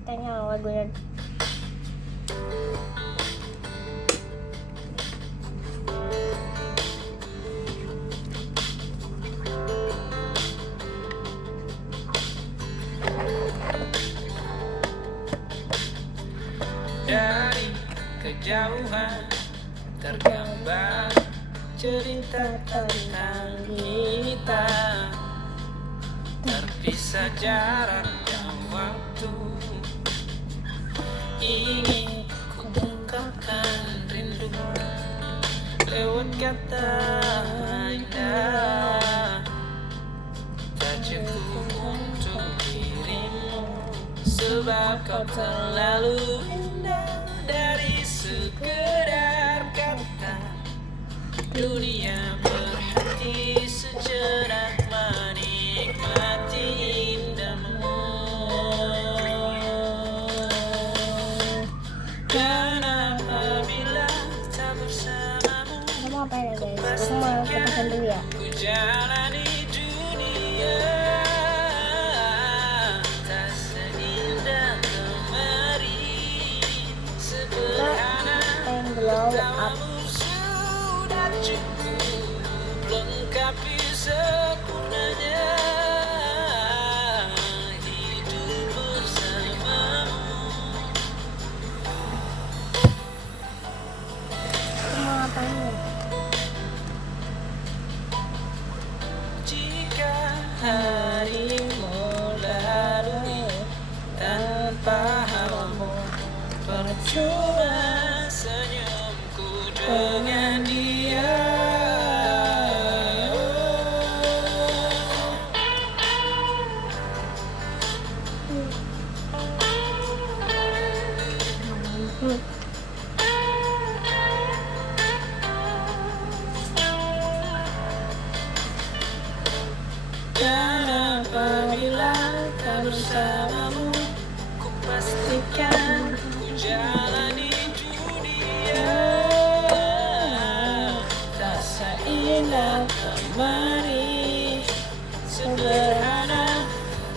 kita nyala lagunya. Dari kejauhan tergambar cerita tentang kita, terpisah jarak dan waktu. Ingin ku ungkapkan rindu lewat kata indah, tak cukup untuk dirimu sebab kau terlalu indah. Dari sekedar kata dunia berhenti sejenak menikmati indahmu. Dan apabila tak bersamamu, Kamu ngapain ya guys? Aku mau ke pasar dulu ya. ku jalani dunia tak seindah kemarin. Sederhana Pengen glow up. tawamu sudah cukup lengkapi sempurnanya hidup bersamamu. Aku mau ngapain ya? Jika harimu lalu tanpa hawamu, percuma senyumku dengan dia. Dan apabila tak bersamamu, ku pastikan ku jalani dunia tak seindah kemarin. Sederhana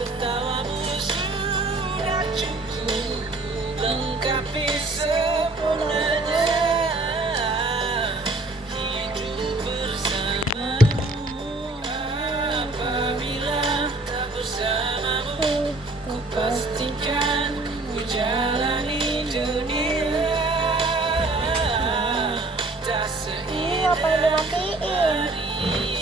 tertawamu sudah cukup lengkapi sempurnanya hidup bersamamu. Apabila tak bersamamu, ku pastikan ku jalani dunia tak Ih, ngapain seindah dimatiin?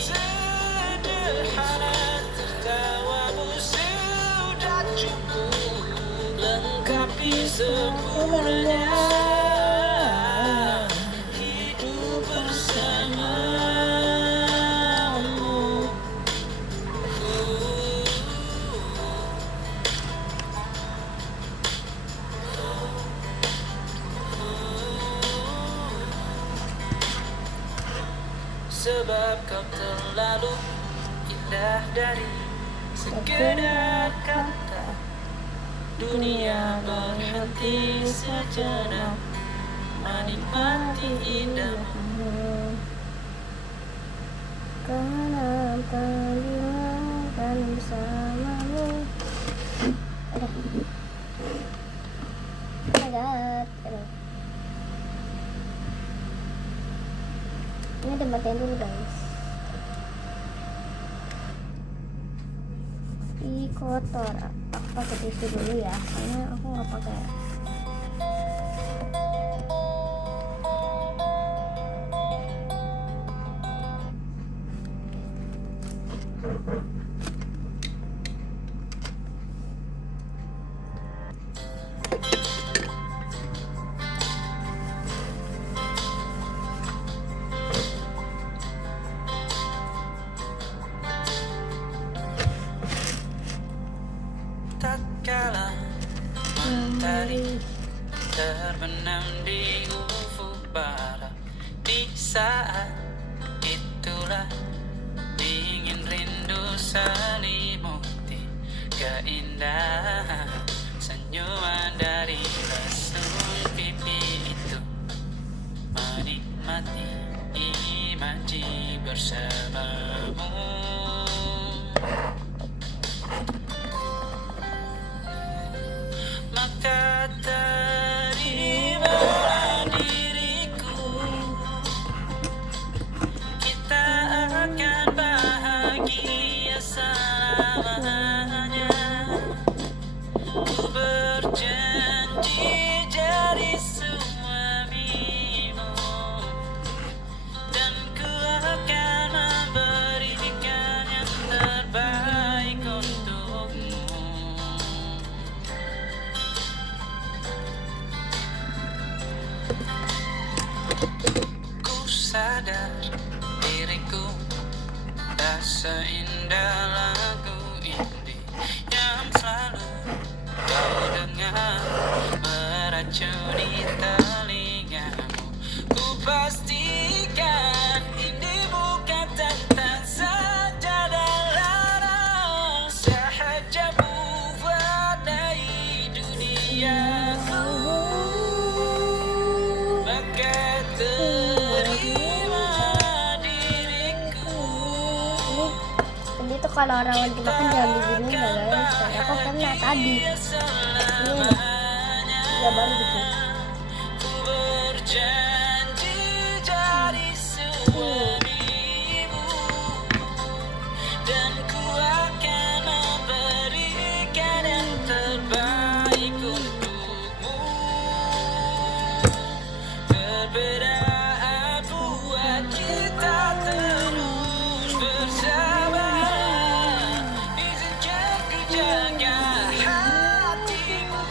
sederhana tertawamu sudah cukup lengkapi sempurnanya hidup bersamamu. Sebab kau terlalu indah dari sekedar kata dunia berhenti sejenak menikmati indahmu. Kenapa bilangkan bersamamu? Aduh. Oh my god. Aduh. Ini dimatiin dulu guys. Ih, kotor. Aku pakai tisu dulu ya, karena aku nggak pakai. Tatkala mentari terbenam di ufuk barat, di saat itulah dingin rindu selimuti keindahan senyuman dari lesung pipi itu, menikmati imaji bersamamu. selamanya. Ku berjanji jadi suamimu, dan ku akan memberikan yang terbaik untukmu. Ku sadar diriku tak seindah lagu indie yang selalu kau dengar meracuni telingamu. Ku pastikan ini bukan tentang sajadah lara sahaja mewarnai duniaku. Maka terima diriku. Ini tuh kalau orang lagi makan jangan diginiin ya guys. Soalnya aku kena tadi. Ini ya baru gitu. Ku berjanji jadi suamimu, dan ku akan memberikan yang terbaik untukmu. Perbedaan buat kita terus bersama. Izinkan ku jaga hatimu.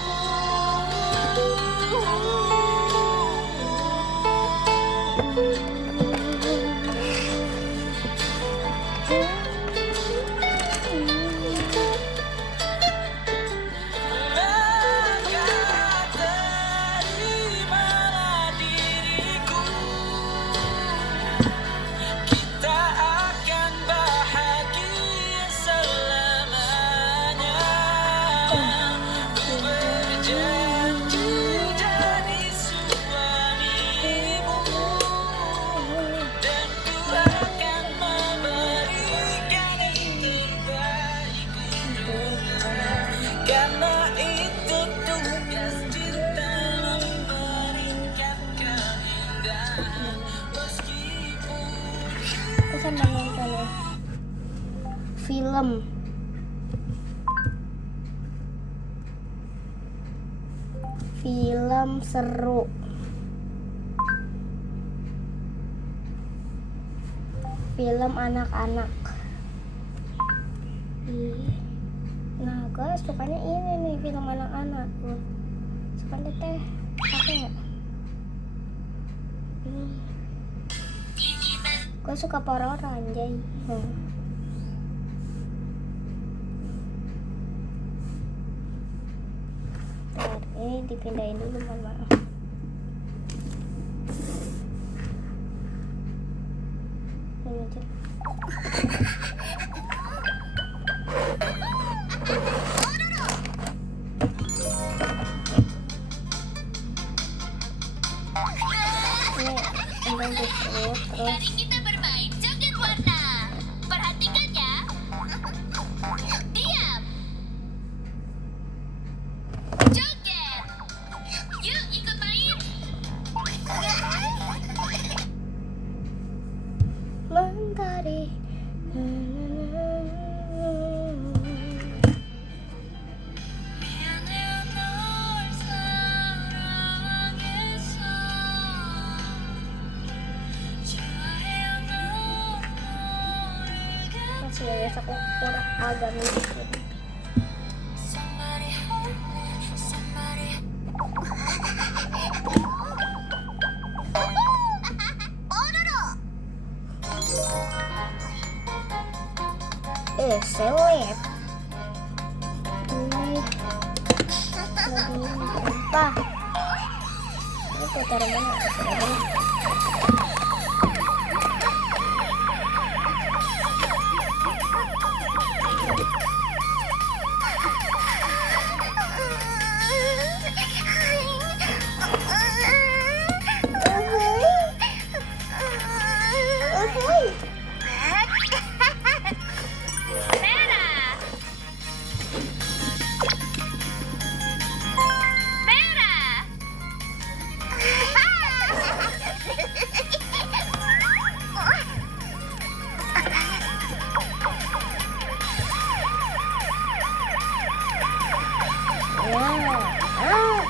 Maka terimalah diriku. Kita akan bahagia selamanya. Ku berjanji jadi suamimu, dan ku akan memberikan yang terbaik untukmu. Karena itu tugas cinta, memberikan keindahan meskipun Aku sama nonton ya. Film seru. Film anak-anak. Nah, gue sukanya ini nih, film anak-anak. Gue sukanya teh apa ya? Gue suka Pororo anjay. Ntar, ini dipindahin dulu, mohon maaf. Ini aja. Ini ambil dulu, terus Mari kita bermain joget warna. Perhatikan ya. Diam. Joget. Yuk ikut main. mentari. Masih ya guys, aku kurang agak mikir. Seleb ini lebih apa? Ini putar mana? Ya. Ah.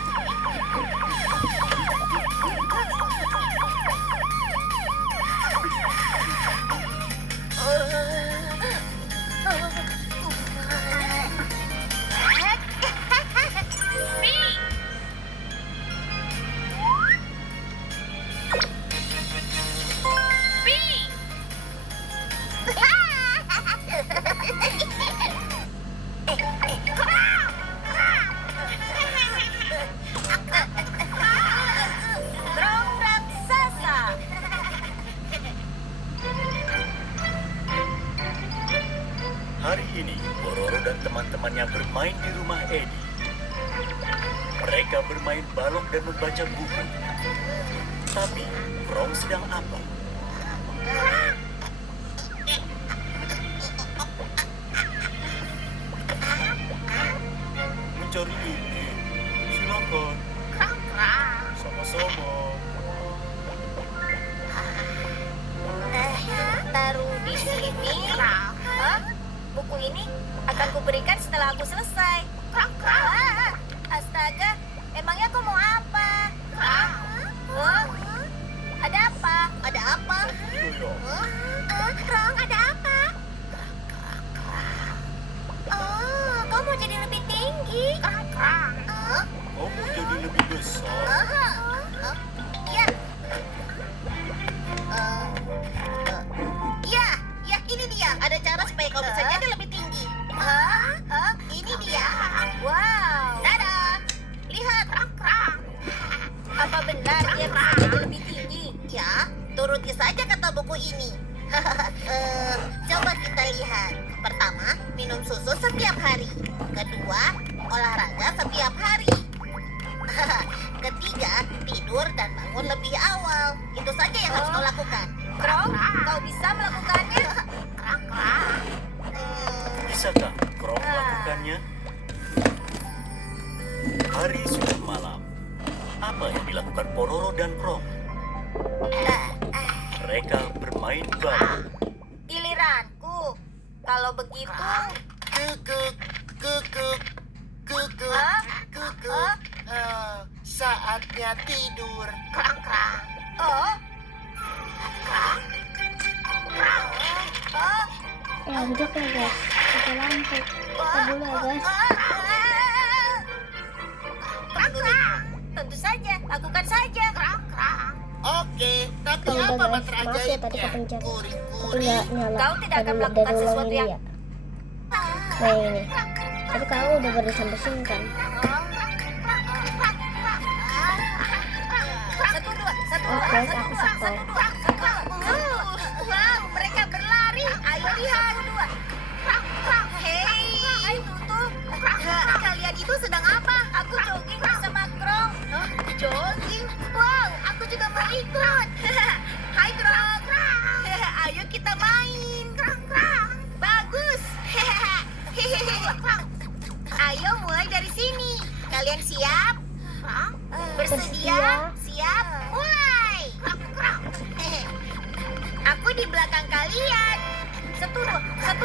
Drong raksasa. Hari ini, Pororo dan teman-temannya bermain di rumah Eddie. Mereka bermain balok dan membaca buku. Tapi, Krong sedang apa? Mencari ini. Silakan. Sama-sama. Taruh di sini. Hah? Buku ini akan kuberikan setelah aku selesai. Astaga, emangnya aku mau apa? Hah? Ada apa? Ada apa? Krong, ada apa? Oh, kau mau jadi lebih tinggi? Kau mau jadi lebih besar? Iya. Ya, ini dia. Ada cara supaya kau bisa jadi lebih tinggi. Ini dia. Wow. Dadah. Lihat. Apa benar dia bisa jadi lebih tinggi? Ya, turuti saja kata buku ini. Coba kita lihat. Pertama, minum susu setiap hari. Kedua, olahraga setiap hari. Ketiga, tidur dan bangun lebih awal. Itu saja yang harus kau lakukan. Krong, kau bisa melakukannya? Bisakah Krong melakukannya? Hari sudah malam. Apa yang dilakukan Pororo dan Krong? Mereka bermain balok. Giliranku. Kalau begitu, Kukuk, kukuk, kukuk, Hah? kukuk. Saatnya tidur. oh, Lanjut ya guys. Kita lampu. Kita dulu ya guys. Tentu saja, lakukan saja. Oke, tapi Oh, udah, apa guys. mantra Maaf ya, tadi ajaibnya? kepencet. Tapi Kuri-kuri. nggak nyala. Kau tidak akan Dari melakukan ulang sesuatu ini yang- ya. Nah yang ini. Tapi kamu udah baru sampai sini kan? Satu dua, satu dua, Oke, satu aku dua, stop. satu dua, satu dua. Wow, mereka berlari. Ayo lihat. Hei, Tutu. Kalian itu sedang apa? Aku jogging bersama Krong. Jogging? Wow, aku juga mau ikut. Hai Krong. Ayo kita main. Bagus. Ayo mulai dari sini. Kalian siap? Bersedia? Siap? Mulai! Aku di belakang kalian. Satu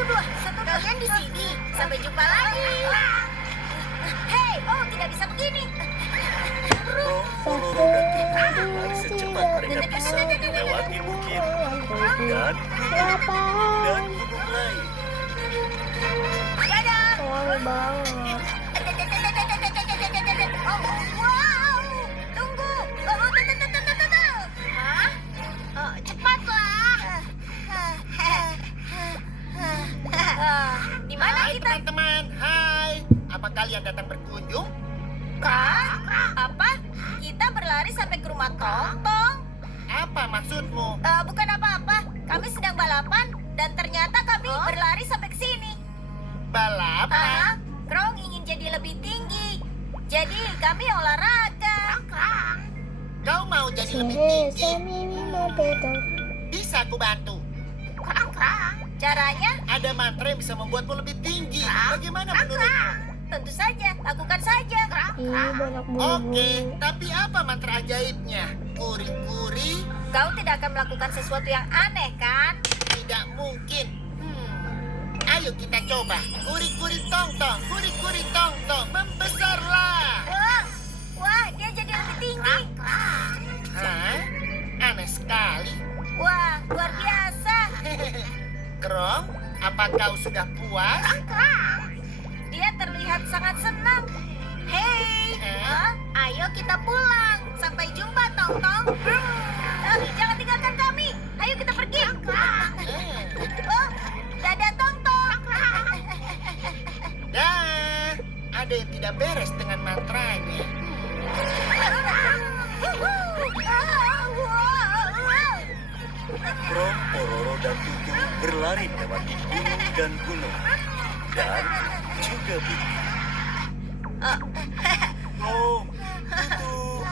dua. Kalian di sini. Sampai jumpa lagi. Hei, oh tidak bisa begini. Krong, Pororo, dan berjalan secepat mereka bisa melewati bukit dan gunung lain. Dadah. Sorry banget. Oh, wow. Tunggu. Hah? Cepatlah. Di mana Hai kita? teman-teman, hai. Apa kalian datang berkunjung? Hah? Apa? Kita berlari sampai ke rumah Tong-Tong? Apa maksudmu? Bukan apa-apa. Kami sedang balapan dan ternyata kami berlari sampai ke sini. Balapan? Krong ingin jadi lebih tinggi. Jadi kami olahraga. Kau mau jadi lebih Hehe, tinggi? semi mau betul. Bisa aku bantu. Caranya? Ada mantra yang bisa membuatmu lebih tinggi. Bagaimana menurutmu? Tentu saja. Lakukan saja. Ih, banyak Oke, bulu-bulu. tapi apa mantra ajaibnya? Kuri-kuri? Kau tidak akan melakukan sesuatu yang aneh, kan? Tidak mungkin. Ayo kita coba. Kuri-kuri tong-tong, kuri-kuri tong-tong, membesarlah. sudah puas? Dia terlihat sangat senang. Hei, ayo kita pulang. Sampai jumpa, Tong Tong. Jangan tinggalkan kami. Ayo kita pergi. Oh, dadah, Tong Tong. Dah, ada yang tidak beres dengan mantranya. Krong, Pororo, dan Tutu berlari melewati gunung dan gunung. Dan juga bukit. Krong, Tutu.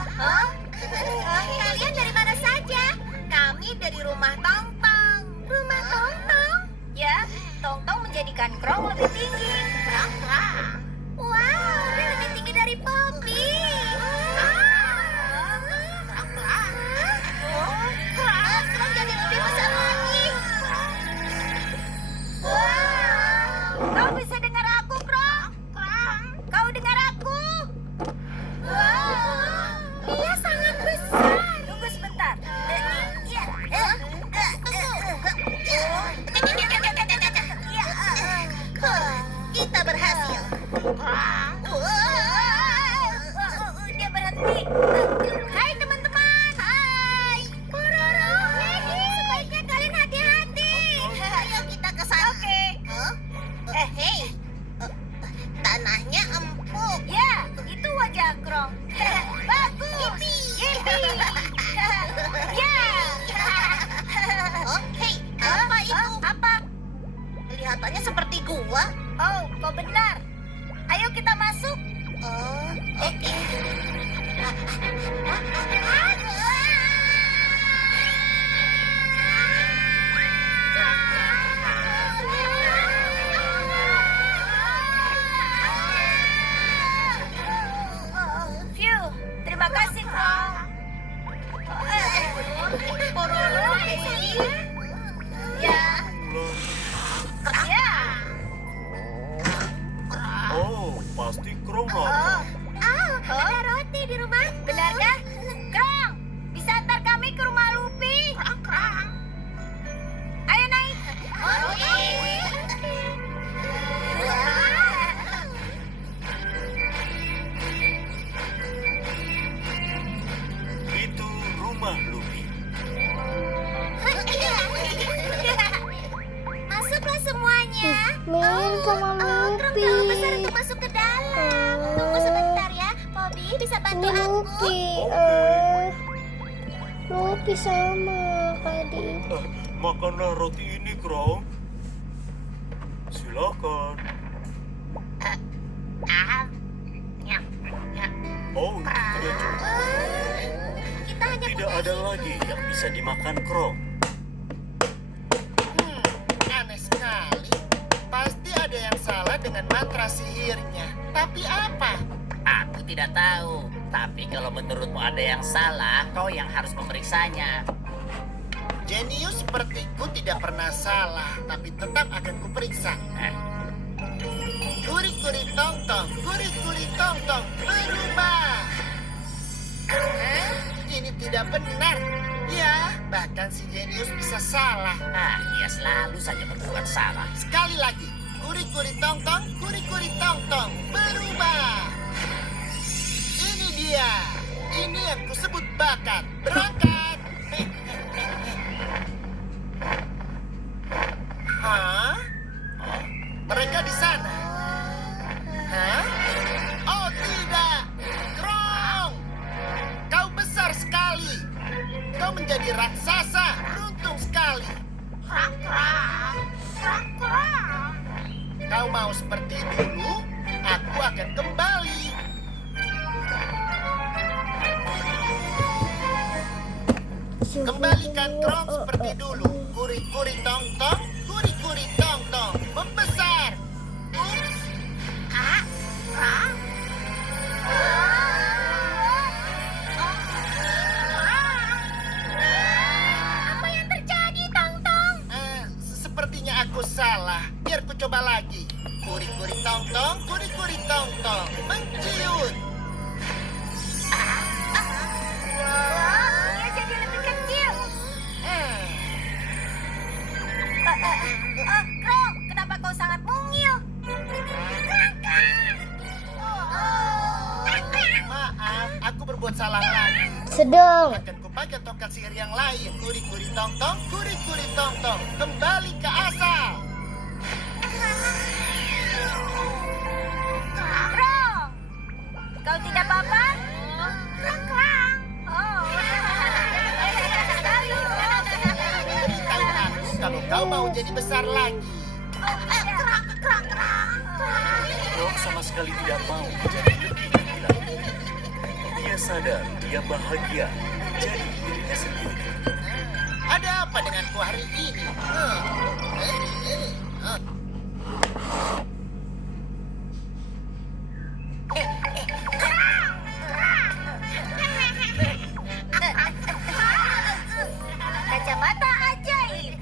Kalian dari mana saja? Kami dari rumah Tong Tong. Rumah Tong Tong? Ya, Tong Tong menjadikan Krong lebih tinggi. Wow, dia lebih tinggi dari Poppy. Krong jadi lebih besar lagi. Wow, kau bisa dengar aku, Krong? Kau dengar aku? Wow, dia sangat besar. Tunggu sebentar. Kita berhasil. Dia berhenti. Hai teman-teman. Hai. Pororo, sebaiknya kalian hati-hati. Ayo kita ke sana. Oke. Hei. Tanahnya empuk. Ya, itu wajah Krong. Bagus. Yipi. Ya. Hei, apa itu? Apa? Kelihatannya seperti gua. Oh, kau benar. Ayo kita masuk. Oh, oke. Phew, terima kasih, Krong. Pororo, ya. Ya. Oh, pasti Krong lapar. Ada roti di rumah. Benarkah? Krong, bisa antar kami ke rumah Lupi? Ayo naik. Oke. Itu rumah Lupi. Masuklah semuanya. Main sama Krong Lupi. terlalu besar untuk masuk ke dalam. Tunggu sebentar ya. Bobby bisa bantu Ini aku. Lupi. Lupi sama kayak di Makanlah roti ini, Krong. Silakan. Oh, tidak cukup. Kita hanya Tidak ada lagi yang bisa dimakan Krong. Aneh sekali. Pasti ada yang salah dengan mantra sihirnya. Tapi apa? Aku tidak tahu. Tapi kalau menurutmu ada yang salah, kau yang harus memeriksanya. Jenius sepertiku tidak pernah salah, tapi tetap akan kuperiksa. Kuri-kuri tong-tong, kuri-kuri tong-tong, berubah. Ini tidak benar. Ya, bahkan si Jenius bisa salah. Dia selalu saja berbuat salah. Sekali lagi, kuri-kuri tong-tong, kuri-kuri tong-tong, berubah. Ini dia. Ini yang kusebut bakat. Berangkat. Hah? Mereka di sana. Hah? Oh tidak. Krong. Kau besar sekali. Kau menjadi raksasa. Beruntung sekali. Kau mau seperti dulu? Aku akan kembali. Kembalikan Krong seperti dulu. Kuri-kuri tong-tong, kuri-kuri tong-tong. Membesar. Ups. Apa yang terjadi, Tong Tong? Sepertinya aku salah. Biar ku coba lagi. Kuri-kuri tong-tong, kuri-kuri tong-tong. Menciut. Dia jadi lebih kecil. Krong, kenapa kau sangat berbuat salah lagi. Sedang. Akan kupakai tongkat sihir yang lain. Kuri-kuri tong-tong, kuri-kuri tong-tong. Kembali ke asal. Krong, kau tidak apa-apa? Krong. Oh. Beritahu aku kalau kau mau jadi besar lagi. Krong. Krong sama sekali tidak mau menjadi lebih gila. Dia sadar dia bahagia menjadi dirinya sendiri. Ada apa denganku hari ini? Kacamata ajaib.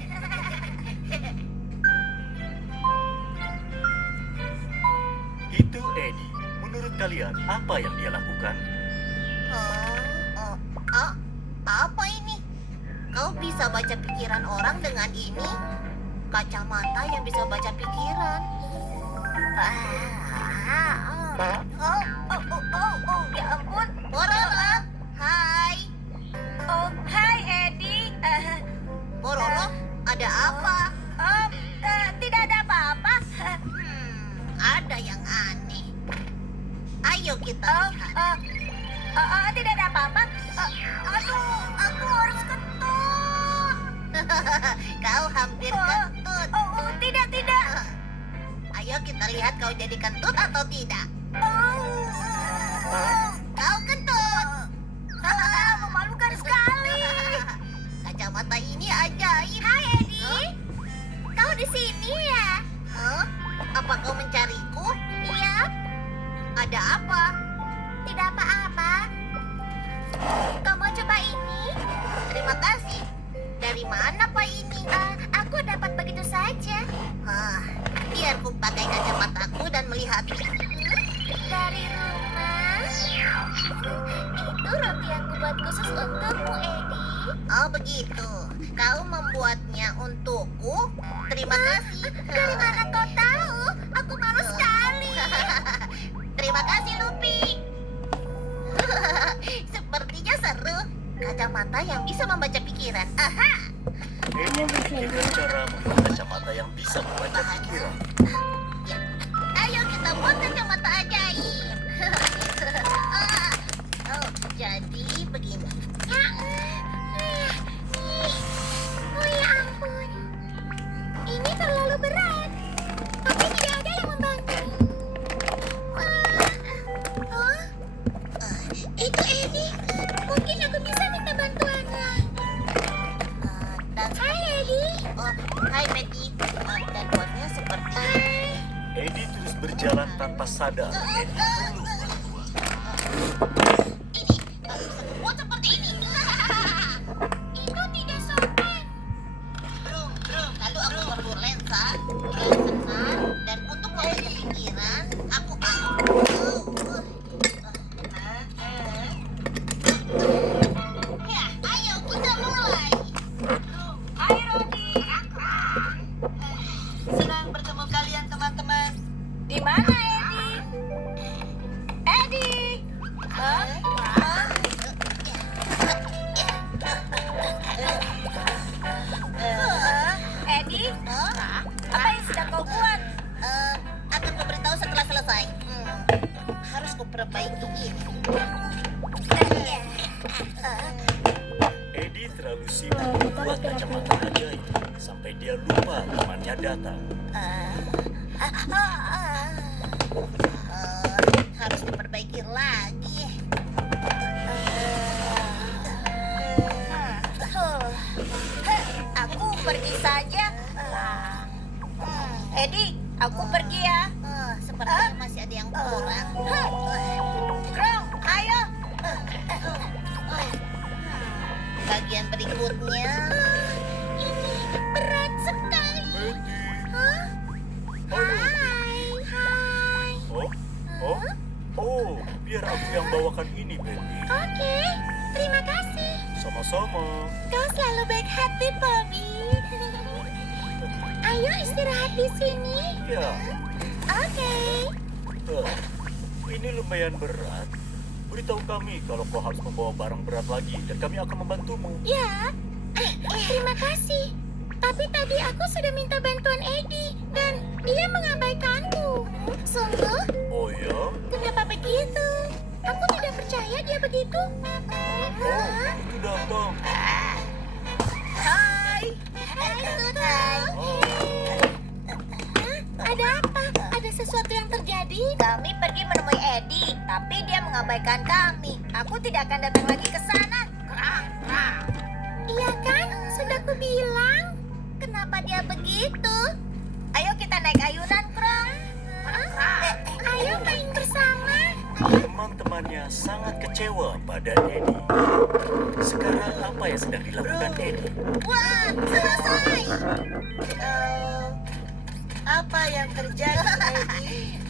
Itu Eddie. Menurut kalian apa yang dia lakukan? Apa ini? Kau bisa baca pikiran orang dengan ini? Kacamata yang bisa baca pikiran. Ya ampun. Pororo, hai. Oh, hai Eddie. Pororo, ada apa? Tidak ada apa-apa. Ada yang aneh. Ayo kita lihat. Tidak ada apa-apa. Aduh, aku harus kentut. Kau hampir kentut. Tidak. Ayo kita lihat kau jadi kentut atau tidak. Kau kentut. Memalukan sekali. Kacamata ini ajaib. Hai Eddie. Kau di sini ya? Apa kau mencariku? Iya. Ada apa? Tidak apa-apa. Kau mau coba ini? Terima kasih. Dari mana Pak ini? Aku dapat begitu saja. Biar ku pakai kacamataku dan melihat. Dari rumah. Itu roti yang kubuat khusus untukmu, Eddie. Oh begitu. Kau membuatnya untukku? Terima kasih. Dari mana kau tahu? Aku malu sekali. Terima kasih, Lupi. Sepertinya seru. Kacamata yang bisa membaca pikiran. Aha. Eddie memikirkan cara membuat kacamata yang bisa membaca pikiran. Ya. Ayo kita buat kacamata ajaib. Jadi begini. Oh ya ampun. Ini terlalu berat. Tapi tidak ada yang membantu. Itu Eddie. Mungkin aku bisa minta bantuannya. Hai Eddie. Hai Betty. Dan buatnya seperti Eddie terus berjalan tanpa sadar. Eddie perlu ini. Bisa buat seperti ini. Itu tidak sopan. Lalu aku perlu lensa yang benar dan untuk membaca pikiran aku Ya, ayo kita mulai. Hai Rodi. Senang bertemu kalian teman-teman. Di mana Eddie? Eddie. Eddie, apa yang sedang kau buat? Akan kuberitahu setelah selesai. Harus kuperbaiki ini. Eddie terlalu sibuk membuat kacamata ajaib sampai dia lupa temannya datang. Harus diperbaiki lagi. Aku pergi saja. Eddie, aku pergi ya. Sepertinya masih ada yang kurang. Krong, ayo. Bagian berikutnya. Ini berat sekali. Hai. Oh, biar aku yang bawakan ini, Betty. Oke, terima kasih. Sama-sama. Kau selalu baik hati, Bobby. Ayo istirahat di sini. Ya, Oke. ini lumayan berat. Beritahu kami kalau kau harus membawa barang berat lagi dan kami akan membantumu. Ya, terima kasih. Tapi tadi aku sudah minta bantuan Eddie dan dia mengabaikanku. Sungguh? Oh ya? Kenapa begitu? Aku tidak percaya dia begitu. Oh, itu datang. Hai. Hai, Tutu. Ada apa? Ada sesuatu yang terjadi? Kami pergi menemui Eddie, tapi dia mengabaikan kami. Aku tidak akan datang lagi ke sana. Iya kan? Sudah kubilang. Kenapa dia begitu? Ayo kita naik ayunan, Krong. Ayo main bersama. Teman-temannya sangat kecewa pada Eddie. Sekarang apa yang sedang dilakukan Eddie? Wah, selesai. Apa yang terjadi, Eddie?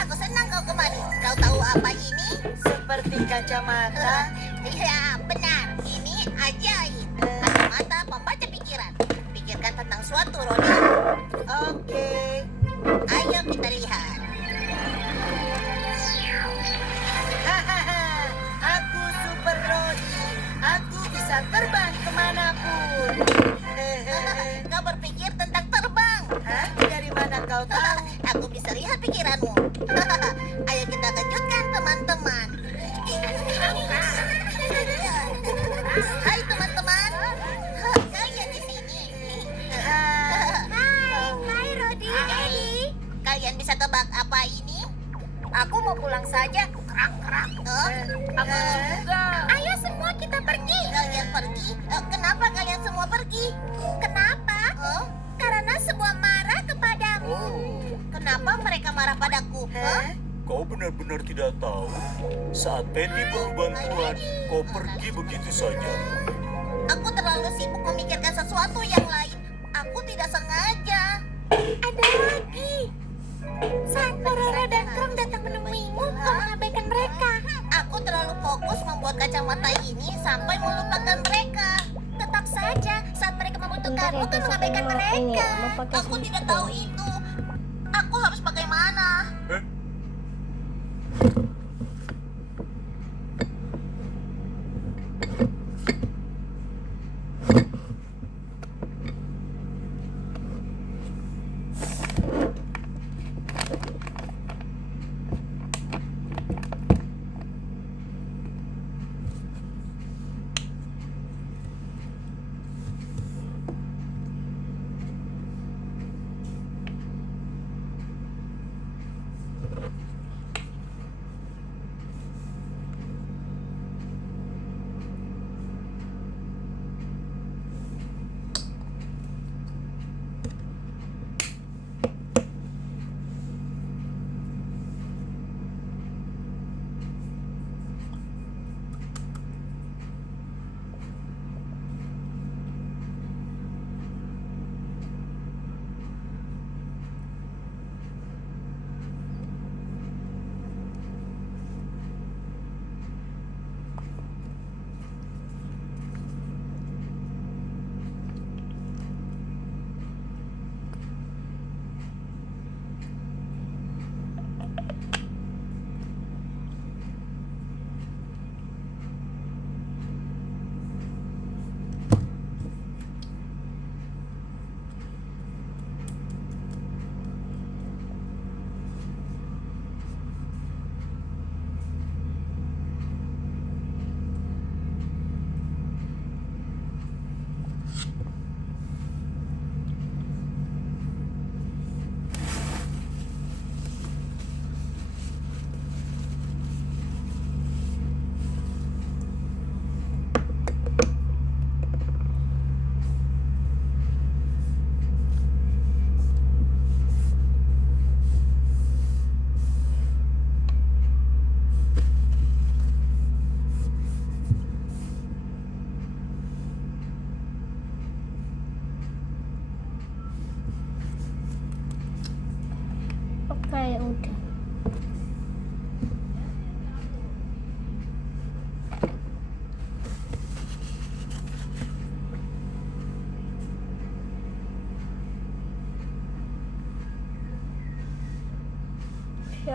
Aku senang kau kemari. Kau tahu apa ini? Seperti kacamata. Ya, benar. Ini ajaib. Kacamata pembaca pikiran. Pikirkan tentang suatu, Rodi. Oke. Ayo kita lihat. Hahaha. Aku Super Rodi. Aku bisa terbang kemanapun. Kau berpikir tentang terbang. Hah? Dari mana kau tahu? Aku bisa lihat pikiranmu. Ayo kita kejutkan teman-teman. Hai teman-teman. Kalian di sini. Hai Rodi, Eddie. Kalian bisa tebak apa ini? Aku mau pulang saja. Aku juga. Ayo semua kita pergi. Kalian pergi? Kenapa kalian semua pergi? Kenapa? Karena semua marah kepadamu. Oh, Kenapa mereka marah padaku? kau benar-benar tidak tahu? Saat Penny perlu bantuan, kau pergi begitu saja. Aku terlalu sibuk memikirkan sesuatu yang lain. Aku tidak sengaja. Ada lagi. Saat Pororo dan Krom datang menemuimu, kau mengabaikan mereka. Aku terlalu fokus membuat kacamata ini sampai melupakan mereka. Tetap saja, saat mereka membutuhkanmu, kau mengabaikan mereka. Aku tidak tahu itu. Aku harus bagaimana? Eh,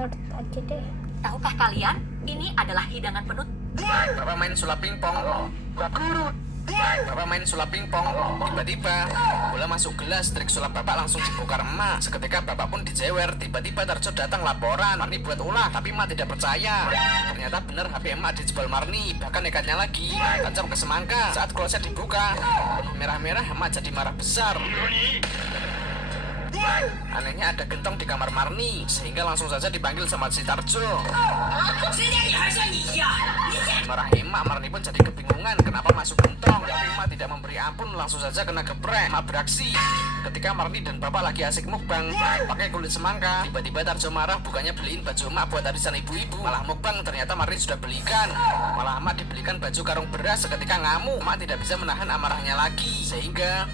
telur aja deh. Tahukah kalian, ini adalah hidangan penutup. Bapak main sulap pingpong. Bapak main sulap pingpong. Tiba-tiba bola masuk gelas, trik sulap bapak langsung dibongkar emak. Seketika bapak pun dijewer. Tiba-tiba Tarjo datang laporan, Marni buat ulah, tapi emak tidak percaya. Ternyata benar HP emak dijebol Marni. Bahkan nekatnya lagi tancap ke semangka. Saat kloset dibuka, penuh merah-merah, emak jadi marah besar. Anehnya ada gentong di kamar Marni, sehingga langsung saja dipanggil sama si Tarjo. Marah emak, Marni pun jadi kebingungan kenapa masuk gentong. Tapi emak tidak memberi ampun, langsung saja kena geprek. Emak beraksi. Ketika Marni dan bapak lagi asik mukbang pakai kulit semangka, tiba-tiba Tarjo marah, bukannya beliin baju emak buat arisan ibu-ibu, malah mukbang. Ternyata Marni sudah belikan. Malah emak dibelikan baju karung beras. Seketika ngamuk, emak tidak bisa menahan amarahnya lagi, sehingga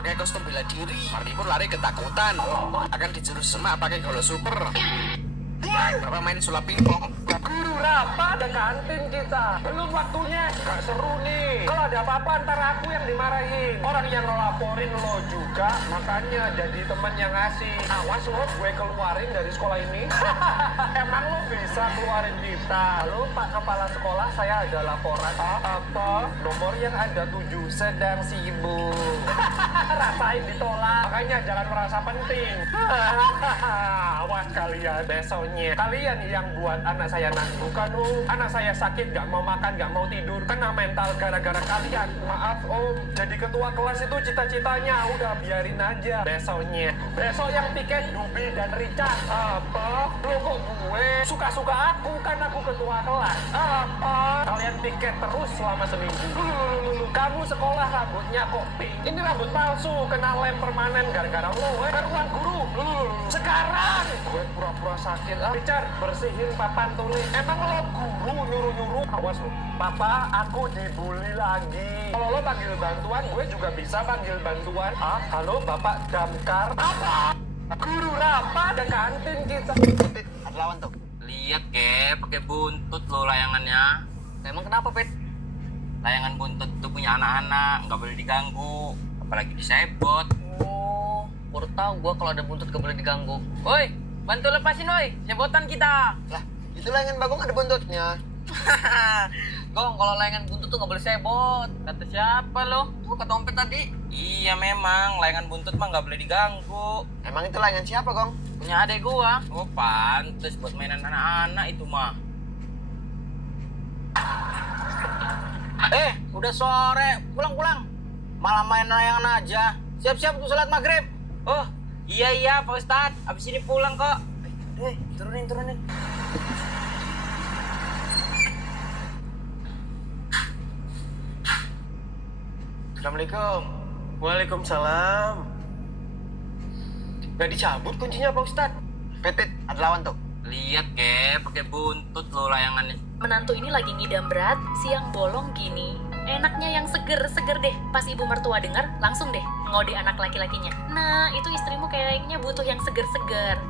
pakai kostum bela diri. Marni pun lari ketakutan akan dijurus emak pakai golok super. Bapak main sulap pingpong. Guru rapat ada kantin kita. Belum waktunya. Gak seru nih. Kalau ada apa-apa ntar aku yang dimarahin. Orang yang ngelaporin lo juga. Makanya jadi temen yang ngasih. Awas lo gue keluarin dari sekolah ini. Emang lo bisa keluarin kita? Halo Pak Kepala Sekolah, saya ada laporan. Apa? Nomor yang ada 7 sedang sibuk. Rasain ditolak. Makanya jangan merasa penting. Awas kalian besoknya. Kalian yang buat anak saya nangis. Bukan om. Anak saya sakit, gak mau makan, gak mau tidur. Kena mental gara-gara kalian. Maaf om. Jadi ketua kelas itu cita-citanya. Udah biarin aja. Besoknya. Besok yang piket Dubi dan Richard. Apa? Lo kok gue? Suka-suka aku kan aku ketua kelas. Apa? Kalian piket terus selama seminggu. Kamu sekolah rambutnya kok pink. Ini rambut palsu. Kena lem permanen gara-gara lo. Ke ruang guru. Sekarang gue pura-pura sakit. Richard, bersihin papan tulis. Emang lo guru nyuruh-nyuruh? Awas lo. Papa, aku dibully lagi. Kalau lo panggil bantuan, gue juga bisa panggil bantuan. Halo, Bapak Damkar. Apa? Guru rapat ada kantin kita. Pit, ada lawan tuh. Lihat ke, pakai buntut lo layangannya. Emang kenapa, Pet? Layangan buntut itu punya anak-anak, nggak boleh diganggu, apalagi disebot. Oh, baru tahu gua kalau ada buntut gak boleh diganggu. Woi, bantu lepasin woi, sebotan kita. Lah, itu layangan bagong ada buntutnya. Gong, kalau layangan buntut tuh gak boleh sebot. Kata siapa lo? Tuh, kata Om Pet tadi. Iya memang, layangan buntut mah nggak boleh diganggu. Emang itu layangan siapa, Gong? Punya adek gua. Oh pantes buat mainan anak-anak itu mah. Udah sore, pulang-pulang. Malah main layangan aja. Siap-siap untuk sholat maghrib. Oh iya Pak Ustadz, abis ini pulang kok. Turunin. Assalamualaikum. Waalaikumsalam. Gak dicabut kuncinya Pak Ustadz. Pit, ada lawan tuh. Lihat ke, pakai buntut lo layangannya. Menantu ini lagi ngidam berat, siang bolong gini. Enaknya yang seger-seger deh. Pas ibu mertua dengar, langsung deh ngode anak laki-lakinya. Nah, itu istrimu kayaknya butuh yang seger-seger.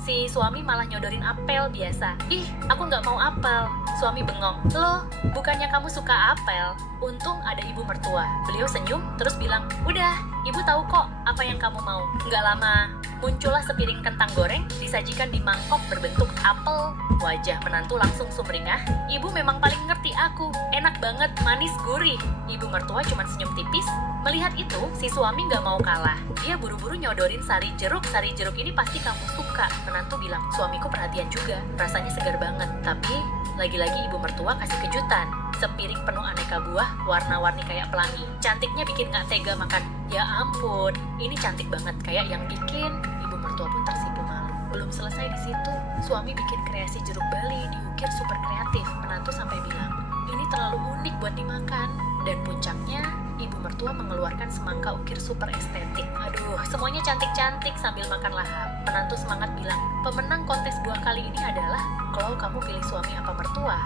Si suami malah nyodorin apel biasa. Ih, aku nggak mau apel. Suami bengong. Loh, bukannya kamu suka apel? Untung ada ibu mertua. Beliau senyum, terus bilang, udah, ibu tahu kok apa yang kamu mau. Nggak lama, muncullah sepiring kentang goreng disajikan di mangkok berbentuk apel. Wajah menantu langsung sumringah. Ibu memang paling ngerti aku. Enak banget, manis, gurih. Ibu mertua cuma senyum tipis. Melihat itu, si suami nggak mau kalah. Dia buru-buru nyodorin sari jeruk. Sari jeruk ini pasti kamu suka. Menantu bilang, suamiku perhatian juga. Rasanya segar banget. Tapi, lagi-lagi ibu mertua kasih kejutan. Sepiring penuh aneka buah, warna-warni kayak pelangi. Cantiknya bikin nggak tega makan. Ya ampun, ini cantik banget. Kayak yang bikin ibu mertua pun tersipu malu. Belum selesai di situ, suami bikin kreasi jeruk Bali diukir super kreatif. Menantu sampai bilang, ini terlalu unik buat dimakan. Dan puncaknya, ibu mertua mengeluarkan semangka ukir super estetik. Aduh, semuanya cantik-cantik sambil makan lahap. Menantu semangat bilang, pemenang kontes buah kali ini adalah kalau kamu pilih suami apa mertua.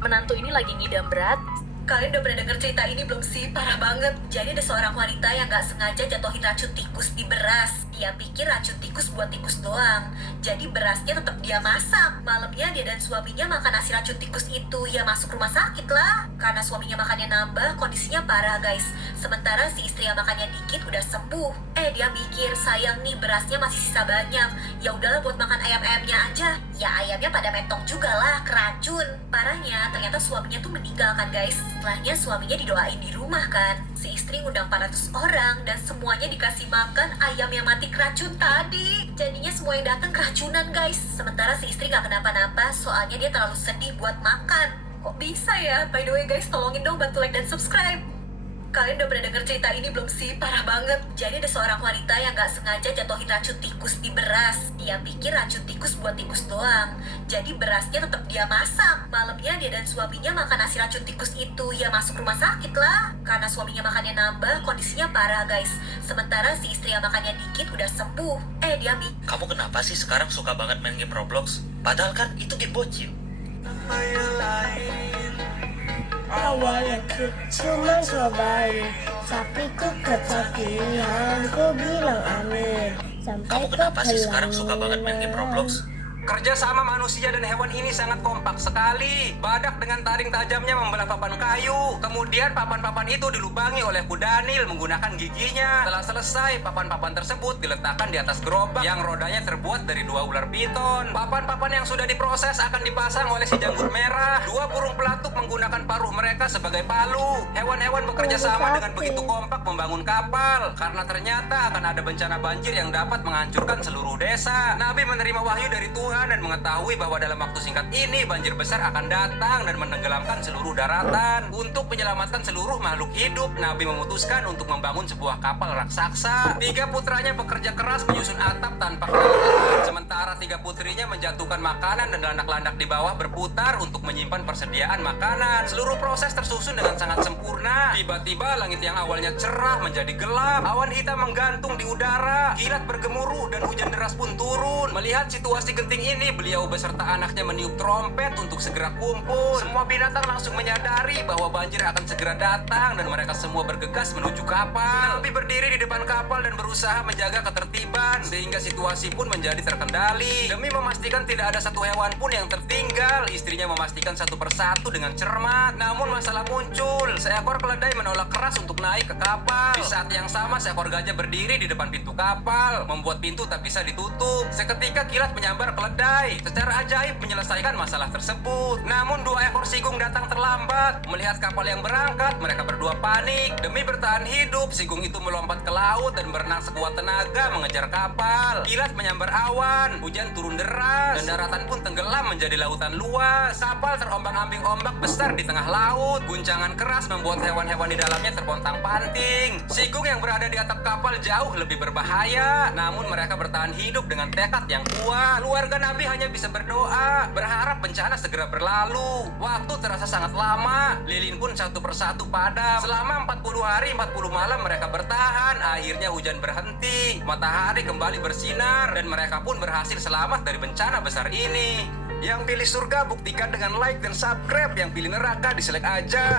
Menantu ini lagi ngidam berat, Kalian udah pernah denger cerita ini belum sih? Parah banget. Jadi ada seorang wanita yang gak sengaja jatuhin racun tikus di beras. Dia pikir racun tikus buat tikus doang. Jadi berasnya tetap dia masak. Malamnya dia dan suaminya makan nasi racun tikus itu. Ya masuk rumah sakit lah. Karena suaminya makannya nambah, kondisinya parah guys. Sementara si istri yang makannya dikit udah sembuh. Dia mikir, sayang nih berasnya masih sisa banyak. Ya udahlah buat makan ayam-ayamnya aja. Ya ayamnya pada mentong juga lah, keracun. Parahnya ternyata suaminya tuh meninggal kan guys. Setelahnya suaminya didoain di rumah kan. Si istri ngundang 400 orang dan semuanya dikasih makan ayam yang mati keracun tadi. Jadinya semua yang datang keracunan guys. Sementara si istri gak kenapa-napa soalnya dia terlalu sedih buat makan. Kok bisa ya? By the way guys, tolongin dong bantu like dan subscribe. Kalian udah pernah denger cerita ini belum sih? Parah banget. Jadi ada seorang wanita yang gak sengaja jatuhin racun tikus di beras. Dia pikir racun tikus buat tikus doang. Jadi berasnya tetap dia masak. Malamnya dia dan suaminya makan nasi racun tikus itu. Ya masuk rumah sakit lah. Karena suaminya makannya nambah, kondisinya parah guys. Sementara si istri yang makannya dikit udah sembuh. Dia Kamu kenapa sih sekarang suka banget main game Roblox? Padahal kan itu game bocil. Awalnya ku cuma cobain, tapi ku ketagihan, ku bilang amin. Sampai Kamu kenapa sih sekarang suka banget main game Roblox? Kerja sama manusia dan hewan ini sangat kompak sekali. Badak dengan taring tajamnya membelah papan kayu. Kemudian papan-papan itu dilubangi oleh kudanil menggunakan giginya. Setelah selesai, papan-papan tersebut diletakkan di atas gerobak yang rodanya terbuat dari 2 ular piton. Papan-papan yang sudah diproses akan dipasang oleh si janggut merah. 2 burung pelatuk menggunakan paruh mereka sebagai palu. Hewan-hewan bekerja sama dengan begitu kompak membangun kapal. Karena ternyata akan ada bencana banjir yang dapat menghancurkan seluruh desa. Nabi menerima wahyu dari Tuhan dan mengetahui bahwa dalam waktu singkat ini banjir besar akan datang dan menenggelamkan seluruh daratan. Untuk menyelamatkan seluruh makhluk hidup, Nabi memutuskan untuk membangun sebuah kapal raksasa. 3 putranya bekerja keras menyusun atap tanpa kelelahan, sementara 3 putrinya menjatuhkan makanan dan landak-landak di bawah berputar untuk menyimpan persediaan makanan. Seluruh proses tersusun dengan sangat sempurna. Tiba-tiba langit yang awalnya cerah menjadi gelap. Awan hitam menggantung di udara. Kilat bergemuruh dan hujan deras pun turun. Melihat situasi genting ini, beliau beserta anaknya meniup trompet untuk segera kumpul. Semua binatang langsung menyadari bahwa banjir akan segera datang dan mereka semua bergegas menuju kapal. Nabi berdiri di depan kapal dan berusaha menjaga ketertiban sehingga situasi pun menjadi terkendali. Demi memastikan tidak ada satu hewan pun yang tertinggal, istrinya memastikan satu persatu dengan cermat. Namun masalah muncul. Seekor keledai menolak keras untuk naik ke kapal. Di saat yang sama, seekor gajah berdiri di depan pintu kapal, membuat pintu tak bisa ditutup. Seketika kilat menyambar keledai secara ajaib menyelesaikan masalah tersebut. Namun 2 ekor sigung datang terlambat. Melihat kapal yang berangkat, mereka berdua panik. Demi bertahan hidup, sigung itu melompat ke laut dan berenang sekuat tenaga mengejar kapal. Kilat menyambar awan, hujan turun deras, dan daratan pun tenggelam menjadi lautan luas. Kapal terombang-ambing ombak besar di tengah laut. Guncangan keras membuat hewan-hewan di dalamnya terpontang-panting. Sigung yang berada di atap kapal jauh lebih berbahaya. Namun mereka bertahan hidup dengan tekad yang kuat. Keluarga Nabi hanya bisa berdoa, berharap bencana segera berlalu. Waktu terasa sangat lama, lilin pun satu persatu padam. Selama 40 hari 40 malam mereka bertahan. Akhirnya hujan berhenti, matahari kembali bersinar, dan mereka pun berhasil selamat dari bencana besar ini. Yang pilih surga buktikan dengan like dan subscribe. Yang pilih neraka diselek aja.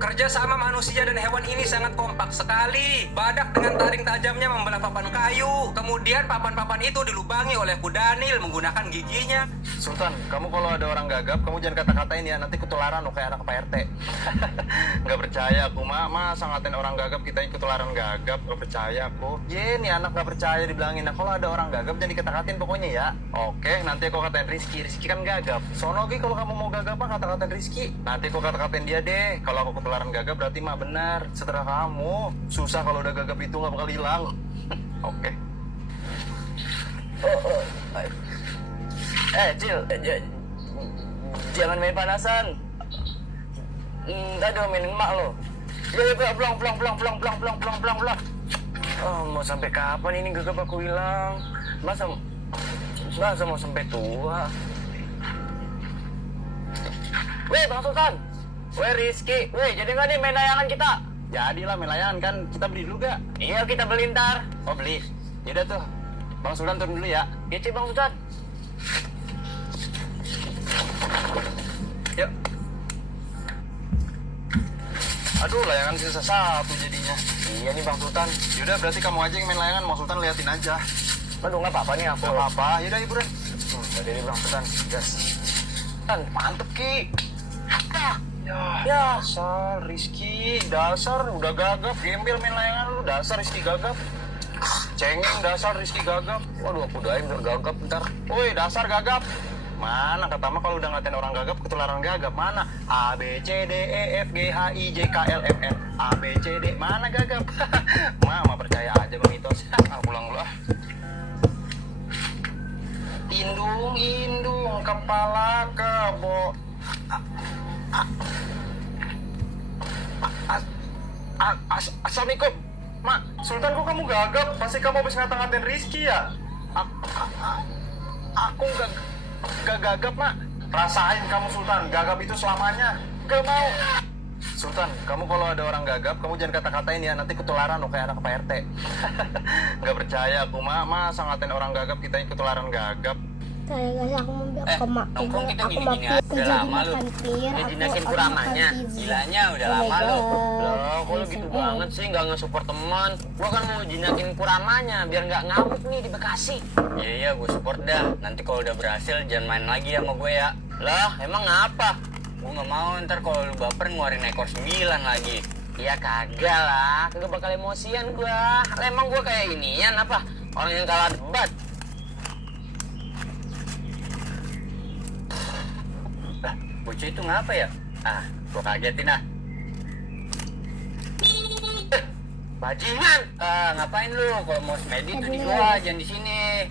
Kerja sama manusia dan hewan ini sangat kompak sekali. Badak dengan taring tajamnya membelah papan kayu. Kemudian papan-papan itu dilubangi oleh kudanil menggunakan giginya. Sultan, kamu kalau ada orang gagap, kamu jangan kata-katain ya, nanti ketularan lo kayak anak Pak RT. Nggak percaya aku, masa ngatain orang gagap kita ketularan gagap, nggak percaya aku. Nih anak nggak percaya dibilangin, nah kalau ada orang gagap jangan dikata-katain pokoknya ya. Oke, nanti aku katain Rizky kan gagap. Sono Gi, kalau kamu mau gagap kata-katain Rizky. Nanti aku kata-katain dia deh, kalau aku ketularan gagap berarti mah benar. Setelah kamu, susah kalau udah gagap itu nggak bakal hilang. Oke. Cil, jangan main panasan. Aduh, mainin emak lo. Plong. Oh, mau sampai kapan ini gagap aku hilang? Masa mau sampai tua? Weh, Bang Sultan. Weh, Rizky. Weh, jadi nggak nih main layangan kita? Jadilah main layangan kan, kita beli dulu gak? Iya, kita beli ntar. Oh beli. Yaudah tuh, Bang Sultan turun dulu ya. Iya, Bang Sultan. Yuk. Aduh, layangan sisa satu jadinya. Iya nih Bang Sultan. Yaudah, berarti kamu aja yang main layangan, mau Sultan liatin aja. Aduh, nggak apa-apa nih aku. Gak apa-apa, yaudah hiburan. Jadi nih Bang Sultan, gas. Sultan, mantep Ki. Ya, dasar Rizky, dasar udah gagap, gembel main layangan lu, dasar Rizky gagap. Cengeng dasar Rizky gagap. Waduh, aku doain biar gagap ntar. Woi, dasar gagap. Mana kata mah kalau udah ngatain orang gagap ketularan gagap. Mana? A B C D E F G H I J K L M N. A B C D mana gagap? Mama percaya aja bang mitos. Pulang dulu ah. Indung, indung, kepala kebo. Assalamualaikum. Mak, Sultan kok kamu gagap? Pasti kamu habis ngata-ngatain Rizky ya? Aku gak gagap, Mak. Rasain kamu, Sultan. Gagap itu selamanya. Gak mau. Sultan, kamu kalau ada orang gagap, kamu jangan kata-katain ya. Nanti ketularan kayak anak Pak RT. Gak percaya aku, Mak. Masa ngatain orang gagap, kita yang ketularan gagap. Kayak guys, aku mau bilang ke mak. nongkrong kita Aku gini-gini mau aja. Udah lama lu. Ngejinakin kuramanya. Gilanya udah lama lu. Loh, kok lu gitu banget sih nggak nge-support teman? Gua kan mau jinakin kuramanya biar nggak ngamuk nih di Bekasi. Iya, gue support dah. Nanti kalau udah berhasil, jangan main lagi sama gue ya. Lah, emang apa? Gue gak mau ntar kalau lu baper ngeluarin ekor 9 lagi. Ya kagak lah, kagak bakal emosian gua. Lah, emang gua kayak inian apa? Orang yang kalah debat. Lah, bocah itu ngapa ya? Ah, gue kagetin ah. Bajingan. Ngapain lu? Kalau mau semedi tuh di gua, jangan di sini.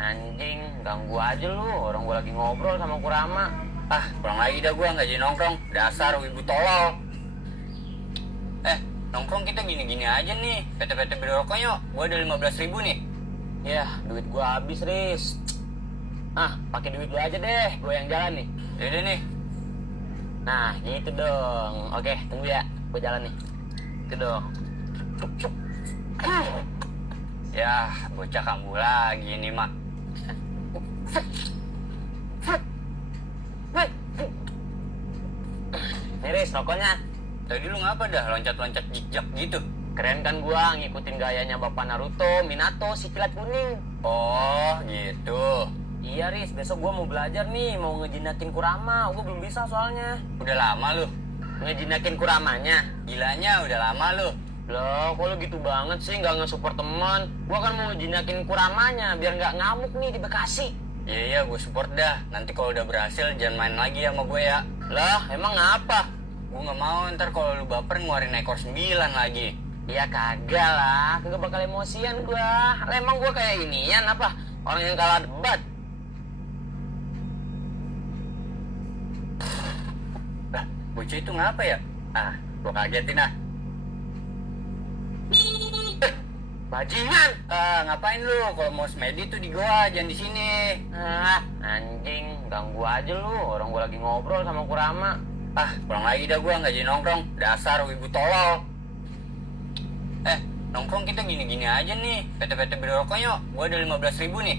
Anjing, ganggu aja lu. Orang gua lagi ngobrol sama Kurama. Ah, pulang lagi dah gua, nggak jadi nongkrong. Dasar wibu tolol. Nongkrong kita gini-gini aja nih. PT-PT beli rokok yuk. Gua ada 15.000 nih. Ya, duit gua habis, Riz. Pakai duit lu aja deh. Gua yang jalan nih. Yaudah nih. Nah, gitu dong. Oke, tunggu ya. Gua jalan nih. Gitu dong. Ya, bocah kambuh lagi nih, Mak. Nih, Riz, rokoknya. Tadi lu ngapa dah loncat-loncat jijak gitu? Keren kan gua ngikutin gayanya Bapak Naruto, Minato, si kilat kuning. Oh, gitu. Iya, Riz. Besok gua mau belajar nih. Mau ngejinakin Kurama. Gua belum bisa soalnya. Udah lama lu? Ngejinakin Kuramanya. Gilanya udah lama lu? Loh, kok lu gitu banget sih nggak nge-support teman? Gua kan mau jinakin Kuramanya biar nggak ngamuk nih di Bekasi. Iya, gue support dah. Nanti kalau udah berhasil, jangan main lagi sama gue ya. Lah, emang apa? Gue gak mau ntar kalau lu baper ngeluarin ekor 9 lagi. Ya kagak lah, kagak bakal emosian gua. Lah, emang gua kayak inian apa? Orang yang kalah debat. Lah, bocah itu ngapa ya? Ah, gue kagetin ah. Bajingan. Ngapain lu? Kalau mau semedi tuh di gua, jangan di sini. Anjing, ganggu aja lu. Orang gua lagi ngobrol sama Kurama. Pulang lagi dah gua, nggak jadi nongkrong. Dasar wibu tolol. Nongkrong kita gini-gini aja nih. PT-PT beli rokok yuk. Gua ada 15.000 nih.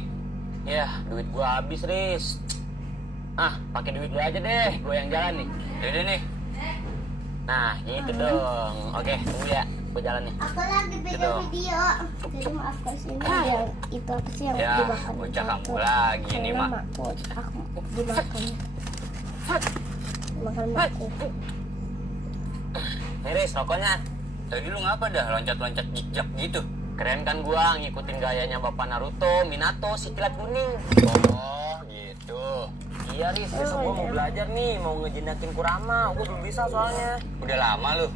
Ya, duit gua habis, Riz. Pakai duit lu aja deh. Gua yang jalan nih. Yaudah nih. Nah, gitu dong. Oke, tunggu ya. Gua jalan nih. Aku lagi bikin video. Jadi maaf guys, ini yang itu apa sih yang Ya, dimakan? bocah kamu lagi nih, Mak. Aku dimakan. Makan makku. Nih, Riz, rokoknya. Tadi lu ngapa dah loncat-loncat jijak gitu? Keren kan gua ngikutin gayanya Bapak Naruto, Minato, si kilat kuning. Oh, gitu. Iya, Riz. Besok gua mau belajar nih. Mau ngejinakin Kurama. Gua belum bisa soalnya. Udah lama lu?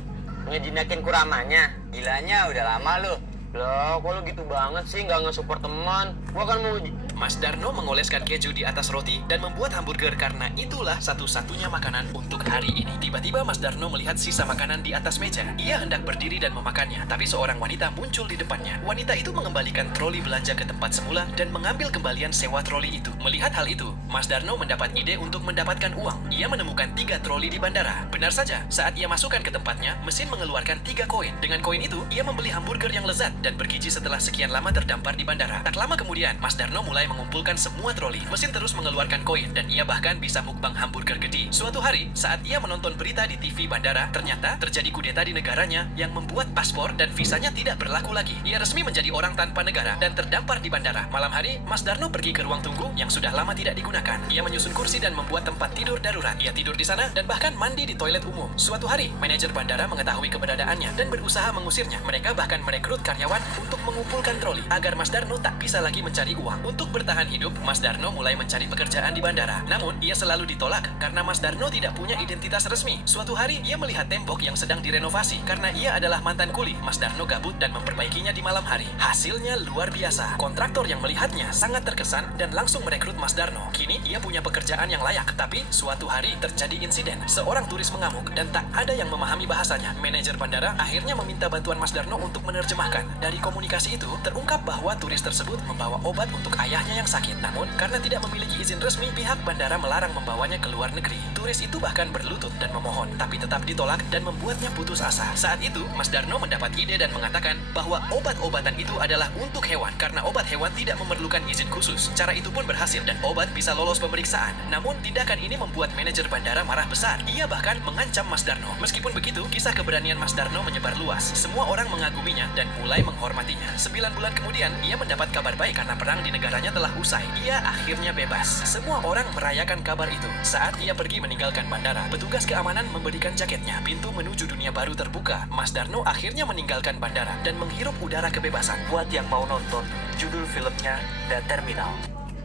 Ngejinakin Kuramanya. Gilanya udah lama lu? Loh, kok lu gitu banget sih nggak nge-support teman? Gua kan mau... Mas Darno mengoleskan keju di atas roti dan membuat hamburger karena itulah satu-satunya makanan untuk hari ini. Tiba-tiba Mas Darno melihat sisa makanan di atas meja. Ia hendak berdiri dan memakannya, tapi seorang wanita muncul di depannya. Wanita itu mengembalikan troli belanja ke tempat semula dan mengambil kembalian sewa troli itu. Melihat hal itu, Mas Darno mendapat ide untuk mendapatkan uang. Ia menemukan 3 troli di bandara. Benar saja, saat ia masukkan ke tempatnya, mesin mengeluarkan 3 koin. Dengan koin itu, ia membeli hamburger yang lezat dan bergizi setelah sekian lama terdampar di bandara. Tak lama kemudian, Mas Darno mulai mengumpulkan semua troli. Mesin terus mengeluarkan koin dan ia bahkan bisa mukbang hamburger gede. Suatu hari, saat ia menonton berita di TV bandara, ternyata terjadi kudeta di negaranya yang membuat paspor dan visanya tidak berlaku lagi. Ia resmi menjadi orang tanpa negara dan terdampar di bandara. Malam hari, Mas Darno pergi ke ruang tunggu yang sudah lama tidak digunakan. Ia menyusun kursi dan membuat tempat tidur darurat. Ia tidur di sana dan bahkan mandi di toilet umum. Suatu hari, manajer bandara mengetahui keberadaannya dan berusaha mengusirnya. Mereka bahkan merekrut karyawan untuk mengumpulkan troli agar Mas Darno tak bisa lagi mencari uang. Untuk bertahan hidup, Mas Darno mulai mencari pekerjaan di bandara. Namun, ia selalu ditolak karena Mas Darno tidak punya identitas resmi. Suatu hari, ia melihat tembok yang sedang direnovasi. Karena ia adalah mantan kuli, Mas Darno gabut dan memperbaikinya di malam hari. Hasilnya luar biasa. Kontraktor yang melihatnya sangat terkesan dan langsung merekrut Mas Darno. Kini, ia punya pekerjaan yang layak. Tapi, suatu hari terjadi insiden. Seorang turis mengamuk dan tak ada yang memahami bahasanya. Manajer bandara akhirnya meminta bantuan Mas Darno untuk menerjemahkan. Dari komunikasi itu, terungkap bahwa turis tersebut membawa obat untuk ayahnya yang sakit. Namun, karena tidak memiliki izin resmi, pihak bandara melarang membawanya ke luar negeri. Turis itu bahkan berlutut dan memohon, tapi tetap ditolak dan membuatnya putus asa. Saat itu, Mas Darno mendapat ide dan mengatakan bahwa obat-obatan itu adalah untuk hewan, karena obat hewan tidak memerlukan izin khusus. Cara itu pun berhasil dan obat bisa lolos pemeriksaan. Namun, tindakan ini membuat manajer bandara marah besar. Ia bahkan mengancam Mas Darno. Meskipun begitu, kisah keberanian Mas Darno menyebar luas. Semua orang mengaguminya dan mulai menghormatinya. 9 bulan kemudian, ia mendapat kabar baik karena perang di negaranya telah usai. Ia akhirnya bebas. Semua orang merayakan kabar itu. Saat ia pergi meninggalkan bandara, petugas keamanan memberikan jaketnya. Pintu menuju dunia baru terbuka. Mas Darno akhirnya meninggalkan bandara dan menghirup udara kebebasan. Buat yang mau nonton, judul filmnya The Terminal.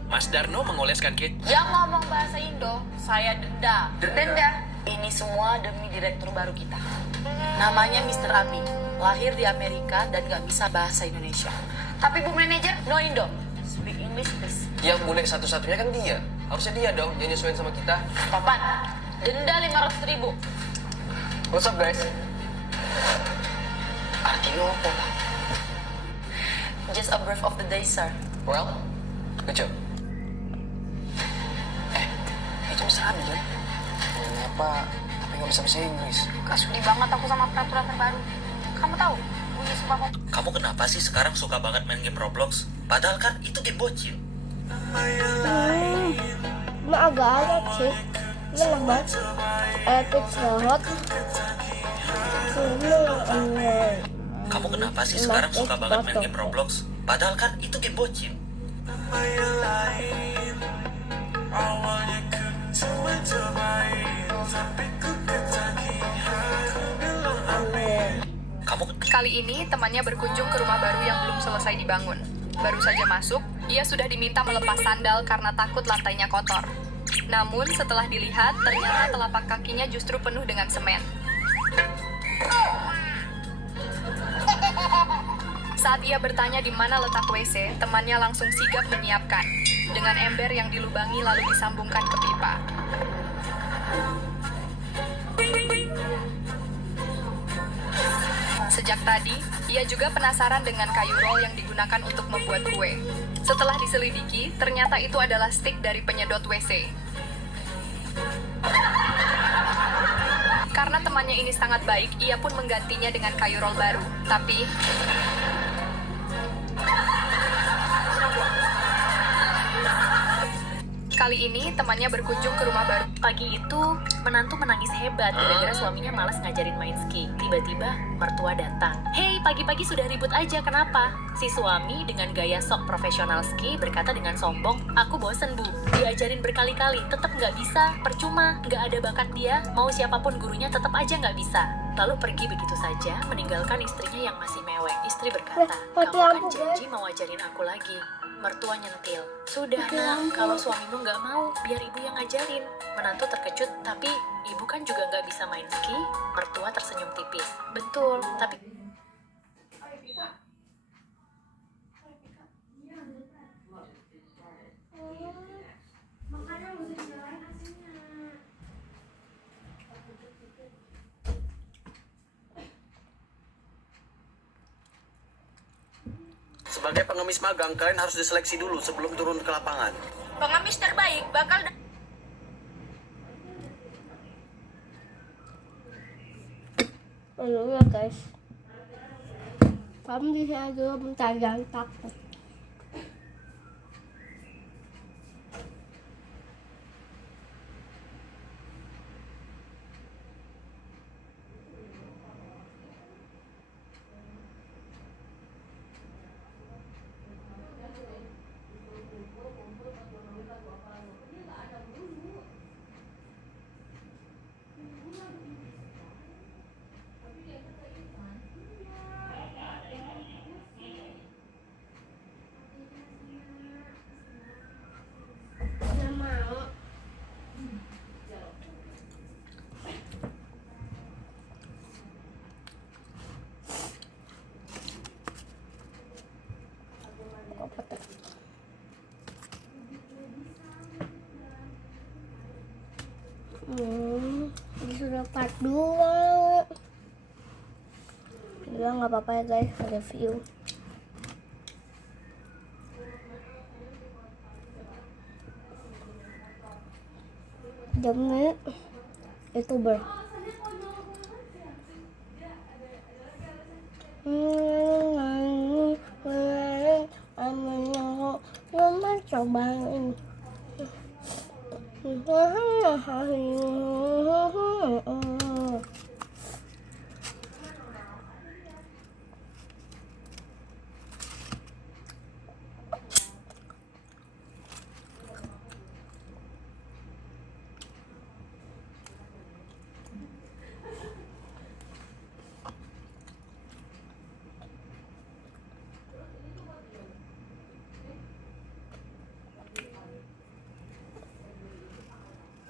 Mas Darno mengoleskan Yang ngomong bahasa Indo, saya denda. Denda? Ini semua demi direktur baru kita. Namanya Mr. Abi. Lahir di Amerika dan gak bisa bahasa Indonesia. Tapi Bu Manajer, no Indo. Speak English, please. Yang bule satu-satunya kan dia. Harusnya dia dong yang nyesuaiin sama kita. Papan, denda 500.000. What's up guys? Artinya apa? Just a breath of the day, sir. Well, good job. Itu Mr. Abi kan? Kenapa? Tapi nggak bisa bahasa Inggris. Gak sudi banget aku sama peraturan terbaru. Kamu tahu, bunyi sumpah kok. Kamu kenapa sih sekarang suka banget main game Roblox? Padahal kan itu game bocil. Ini agak-agak sih. Ini enak banget. Epic banget. Kamu kenapa sih sekarang suka banget main game Roblox? Padahal kan itu game bocil. Kali ini temannya berkunjung ke rumah baru yang belum selesai dibangun. Baru saja masuk, ia sudah diminta melepas sandal karena takut lantainya kotor. Namun setelah dilihat, ternyata telapak kakinya justru penuh dengan semen. Saat ia bertanya di mana letak WC, temannya langsung sigap menyiapkan. Dengan ember yang dilubangi lalu disambungkan ke pipa. Sejak tadi, ia juga penasaran dengan kayu roll yang digunakan untuk membuat kue. Setelah diselidiki, ternyata itu adalah stik dari penyedot WC. Karena temannya ini sangat baik, ia pun menggantinya dengan kayu roll baru. Tapi kali ini temannya berkunjung ke rumah baru. Pagi itu, menantu menangis hebat gara-gara suaminya malas ngajarin main ski. Tiba-tiba, mertua datang. Hei, pagi-pagi sudah ribut aja, kenapa? Si suami dengan gaya sok profesional ski berkata dengan sombong, aku bosen bu, diajarin berkali-kali, tetap nggak bisa, percuma, nggak ada bakat dia, mau siapapun gurunya tetap aja nggak bisa. Lalu pergi begitu saja, meninggalkan istrinya yang masih mewek. Istri berkata, kamu kan janji mau ajarin aku lagi. Mertua nyentil, sudah nak, kalau suamimu nggak mau, biar ibu yang ngajarin. Menantu terkejut, tapi ibu kan juga nggak bisa main ski. Mertua tersenyum tipis, betul, tapi Sebagai pengemis magang, kalian harus diseleksi dulu sebelum turun ke lapangan. Pengemis terbaik bakal ya guys, kamu bisa juga bentar jangan takut. Disuruh part 2. Ya nggak apa-apa ya guys, review. Demi YouTuber. Cobain.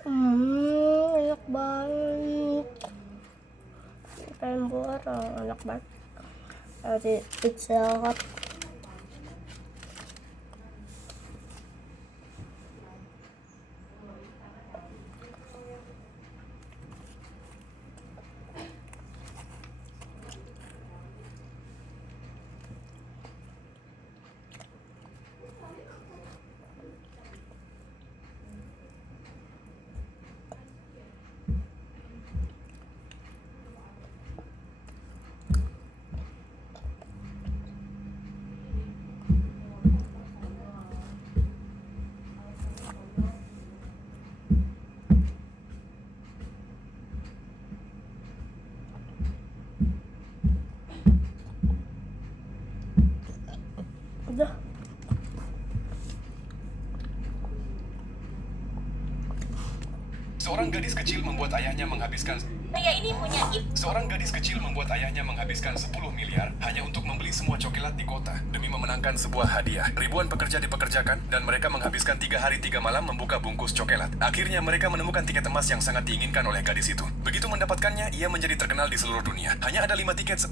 Enak banget. Pengen buat enak banget. Ada Pizza Hut. Udah. Seorang gadis kecil membuat ayahnya menghabiskan Seorang gadis kecil membuat ayahnya menghabiskan 10 miliar hanya untuk membeli semua coklat di kota demi memenangkan sebuah hadiah. Ribuan pekerja dipekerjakan dan mereka menghabiskan 3 hari 3 malam membuka bungkus coklat. Akhirnya mereka menemukan tiket emas yang sangat diinginkan oleh gadis itu. Begitu mendapatkannya, ia menjadi terkenal di seluruh dunia. Hanya ada 5 tiket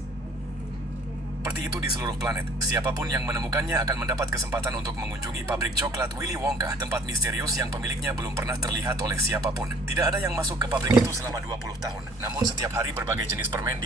seperti itu di seluruh planet. Siapapun yang menemukannya akan mendapat kesempatan untuk mengunjungi pabrik coklat Willy Wonka, tempat misterius yang pemiliknya belum pernah terlihat oleh siapapun. Tidak ada yang masuk ke pabrik itu selama 20 tahun. Namun setiap hari berbagai jenis permen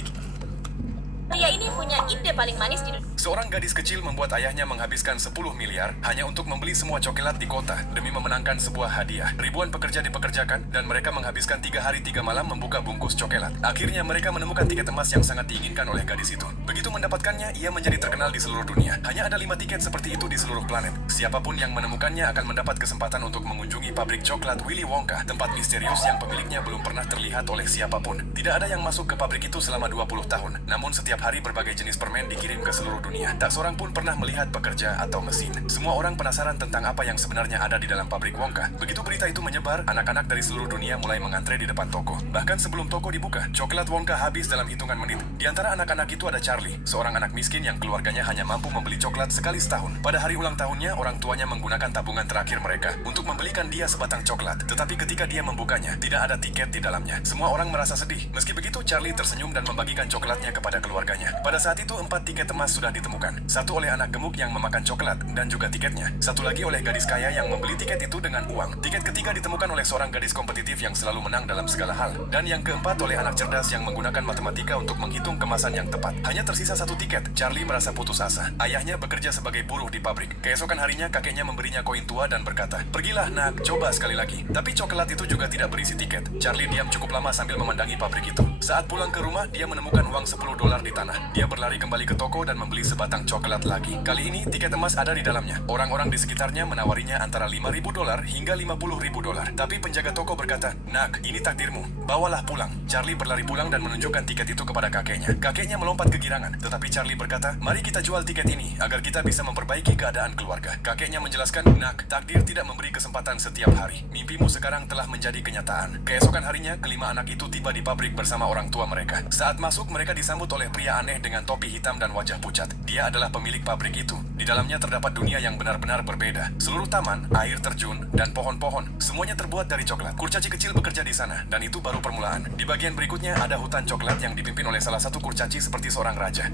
Pria ini punya ide paling manis di dunia. Seorang gadis kecil membuat ayahnya menghabiskan 10 miliar hanya untuk membeli semua coklat di kota demi memenangkan sebuah hadiah. Ribuan pekerja dipekerjakan dan mereka menghabiskan 3 hari 3 malam membuka bungkus coklat. Akhirnya mereka menemukan tiket emas yang sangat diinginkan oleh gadis itu. Begitu mendapatkannya, ia menjadi terkenal di seluruh dunia. Hanya ada 5 tiket seperti itu di seluruh planet. Siapapun yang menemukannya akan mendapat kesempatan untuk mengunjungi pabrik coklat Willy Wonka, tempat misterius yang pemiliknya belum pernah terlihat oleh siapapun. Tidak ada yang masuk ke pabrik itu selama 20 tahun. Namun setiap hari berbagai jenis permen dikirim ke seluruh dunia. Tak seorang pun pernah melihat pekerja atau mesin. Semua orang penasaran tentang apa yang sebenarnya ada di dalam pabrik Wonka. Begitu berita itu menyebar, anak-anak dari seluruh dunia mulai mengantre di depan toko. Bahkan sebelum toko dibuka, coklat Wonka habis dalam hitungan menit. Di antara anak-anak itu ada Charlie, seorang anak miskin yang keluarganya hanya mampu membeli coklat sekali setahun. Pada hari ulang tahunnya, orang tuanya menggunakan tabungan terakhir mereka untuk membelikan dia sebatang coklat. Tetapi ketika dia membukanya, tidak ada tiket di dalamnya. Semua orang merasa sedih. Meski begitu, Charlie tersenyum dan membagikan coklatnya kepada keluarganya. Pada saat itu 4 tiket emas sudah ditemukan. Satu oleh anak gemuk yang memakan coklat dan juga tiketnya. Satu lagi oleh gadis kaya yang membeli tiket itu dengan uang. Tiket ketiga ditemukan oleh seorang gadis kompetitif yang selalu menang dalam segala hal. Dan yang keempat oleh anak cerdas yang menggunakan matematika untuk menghitung kemasan yang tepat. Hanya tersisa 1 tiket. Charlie merasa putus asa. Ayahnya bekerja sebagai buruh di pabrik. Keesokan harinya kakeknya memberinya koin tua dan berkata, "Pergilah nak, coba sekali lagi." Tapi coklat itu juga tidak berisi tiket. Charlie diam cukup lama sambil memandangi pabrik itu. Saat pulang ke rumah, dia menemukan uang $10 di tanah. Dia berlari kembali ke toko dan membeli sebatang coklat lagi. Kali ini tiket emas ada di dalamnya. Orang-orang di sekitarnya menawarinya antara $5.000 hingga $50.000. Tapi penjaga toko berkata, "Nak, ini takdirmu. Bawalah pulang." Charlie berlari pulang dan menunjukkan tiket itu kepada kakeknya. Kakeknya melompat kegirangan, tetapi Charlie berkata, "Mari kita jual tiket ini agar kita bisa memperbaiki keadaan keluarga." Kakeknya menjelaskan, "Nak, takdir tidak memberi kesempatan setiap hari. Mimpimu sekarang telah menjadi kenyataan." Keesokan harinya, kelima anak itu tiba di pabrik bersama orang tua mereka. Saat masuk, mereka disambut oleh pria aneh dengan topi hitam dan wajah pucat. Dia adalah pemilik pabrik itu. Di dalamnya terdapat dunia yang benar-benar berbeda. Seluruh taman, air terjun, dan pohon-pohon, semuanya terbuat dari coklat. Kurcaci kecil bekerja di sana, dan itu baru permulaan. Di bagian berikutnya ada hutan coklat yang dipimpin oleh salah satu kurcaci seperti seorang raja.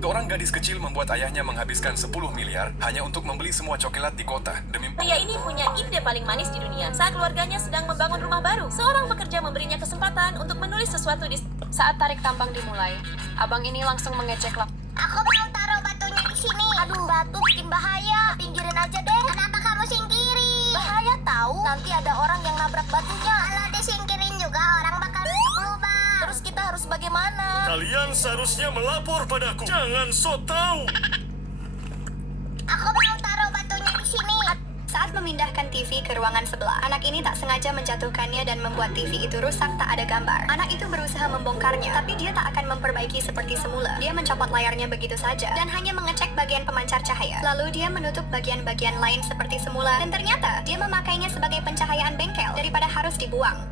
Seorang gadis kecil membuat ayahnya menghabiskan 10 miliar hanya untuk membeli semua coklat di kota demi... Pria ini punya ide paling manis di dunia. Saat keluarganya sedang membangun rumah baru, seorang pekerja memberinya kesempatan untuk menulis sesuatu di... Saat tarik tambang dimulai, abang ini langsung mengecek Aku mau taruh batunya di sini. Aduh, batu bikin bahaya. Pinggirin aja deh. Kenapa kamu singkiri? Bahaya tahu. Nanti ada orang yang nabrak batunya. Kalau disingkirin juga orang bakal berubah. Terus kita harus bagaimana? Kalian seharusnya melapor padaku. Jangan sok tahu. Aku mau taruh batunya di sini. Saat memindahkan TV ke ruangan sebelah, anak ini tak sengaja menjatuhkannya dan membuat TV itu rusak tak ada gambar. Anak itu berusaha membongkarnya, tapi dia tak akan memperbaiki seperti semula. Dia mencopot layarnya begitu saja dan hanya mengecek bagian pemancar cahaya. Lalu dia menutup bagian-bagian lain seperti semula dan ternyata dia memakainya sebagai pencahayaan bengkel daripada harus dibuang.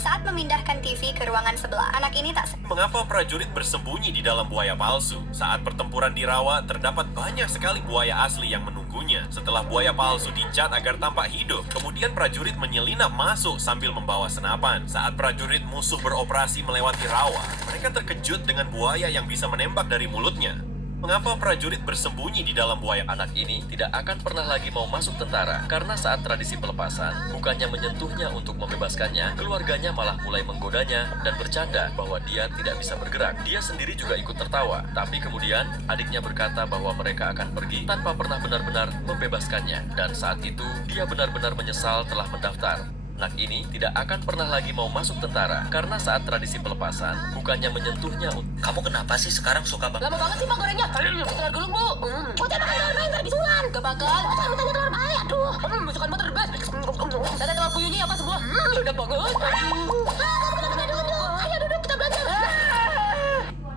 Saat memindahkan TV ke ruangan sebelah, anak ini tak... Mengapa prajurit bersembunyi di dalam buaya palsu? Saat pertempuran di rawa, terdapat banyak sekali buaya asli yang menunggunya. Setelah buaya palsu dicat agar tampak hidup, kemudian prajurit menyelinap masuk sambil membawa senapan. Saat prajurit musuh beroperasi melewati rawa, mereka terkejut dengan buaya yang bisa menembak dari mulutnya. Mengapa prajurit bersembunyi di dalam buaya? Anak ini tidak akan pernah lagi mau masuk tentara karena saat tradisi pelepasan, bukannya menyentuhnya untuk membebaskannya, keluarganya malah mulai menggodanya dan bercanda bahwa dia tidak bisa bergerak. Dia sendiri juga ikut tertawa, tapi kemudian adiknya berkata bahwa mereka akan pergi tanpa pernah benar-benar membebaskannya, dan saat itu dia benar-benar menyesal telah mendaftar. Anak ini tidak akan pernah lagi mau masuk tentara karena saat tradisi pelepasan, bukannya menyentuhnya. Kamu kenapa sih sekarang suka banget? Lama banget sih Pak gorengnya. Telur gulung, Bu. Udah makan telur bayam ntar bisulan. Gak bakal. Kamu tanya telur bayam. Aduh. Masukkan butter the best. Tanya telur puyuhnya apa semua? Udah banget. Ayo duduk kita belajar.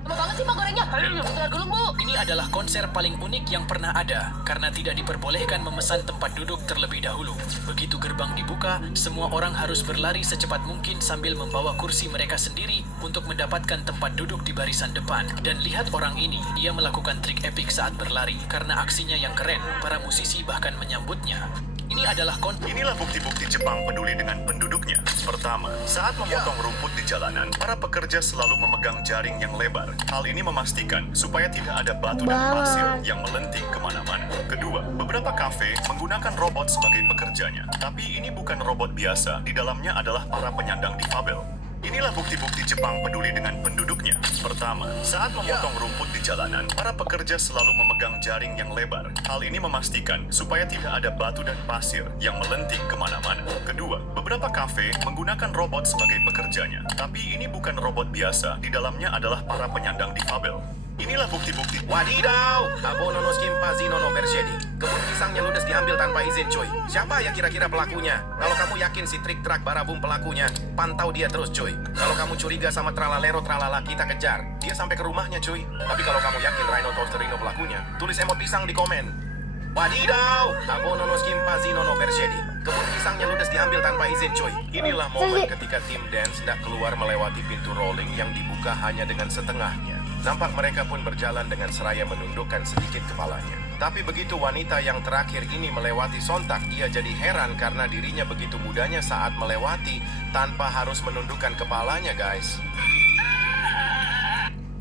Lama banget sih Pak gorengnya. Telur gulung, Bu. Ini adalah konser paling unik yang pernah ada karena tidak diperbolehkan memesan tempat duduk terlebih dahulu. Begitu gerbang dibuka, semua orang harus berlari secepat mungkin sambil membawa kursi mereka sendiri untuk mendapatkan tempat duduk di barisan depan. Dan lihat orang ini, ia melakukan trik epik saat berlari karena aksinya yang keren. Para musisi bahkan menyambutnya. Inilah bukti-bukti Jepang peduli dengan penduduknya. Pertama, saat memotong rumput di jalanan, para pekerja selalu memegang jaring yang lebar. Hal ini memastikan supaya tidak ada batu dan pasir yang melenting kemana-mana. Kedua, beberapa kafe menggunakan robot sebagai pekerjanya. Tapi ini bukan robot biasa, di dalamnya adalah para penyandang difabel. Inilah bukti-bukti Jepang peduli dengan penduduknya. Pertama, saat memotong rumput di jalanan, para pekerja selalu memegang jaring yang lebar. Hal ini memastikan supaya tidak ada batu dan pasir yang melenting kemana-mana. Kedua, beberapa kafe menggunakan robot sebagai pekerjanya. Tapi ini bukan robot biasa, di dalamnya adalah para penyandang difabel. Inilah bukti-bukti. Wadidaw, abono no skimpazino no persedi. Kebun pisangnya ludes diambil tanpa izin, cuy. Siapa ya kira-kira pelakunya? Kalau kamu yakin si trik trak barabum pelakunya, pantau dia terus, cuy. Kalau kamu curiga sama tralalero tralala, kita kejar. Dia sampai ke rumahnya, cuy. Tapi kalau kamu yakin Rhino Toasterino pelakunya, tulis emot pisang di komen. Wadidaw, abono no skimpazino no persedi. Kebun pisangnya ludes diambil tanpa izin, cuy. Inilah momen ketika tim dance hendak keluar melewati pintu rolling yang dibuka hanya dengan setengahnya. Nampak mereka pun berjalan dengan seraya menundukkan sedikit kepalanya. Tapi begitu wanita yang terakhir ini melewati sontak, ia jadi heran karena dirinya begitu mudahnya saat melewati tanpa harus menundukkan kepalanya, guys.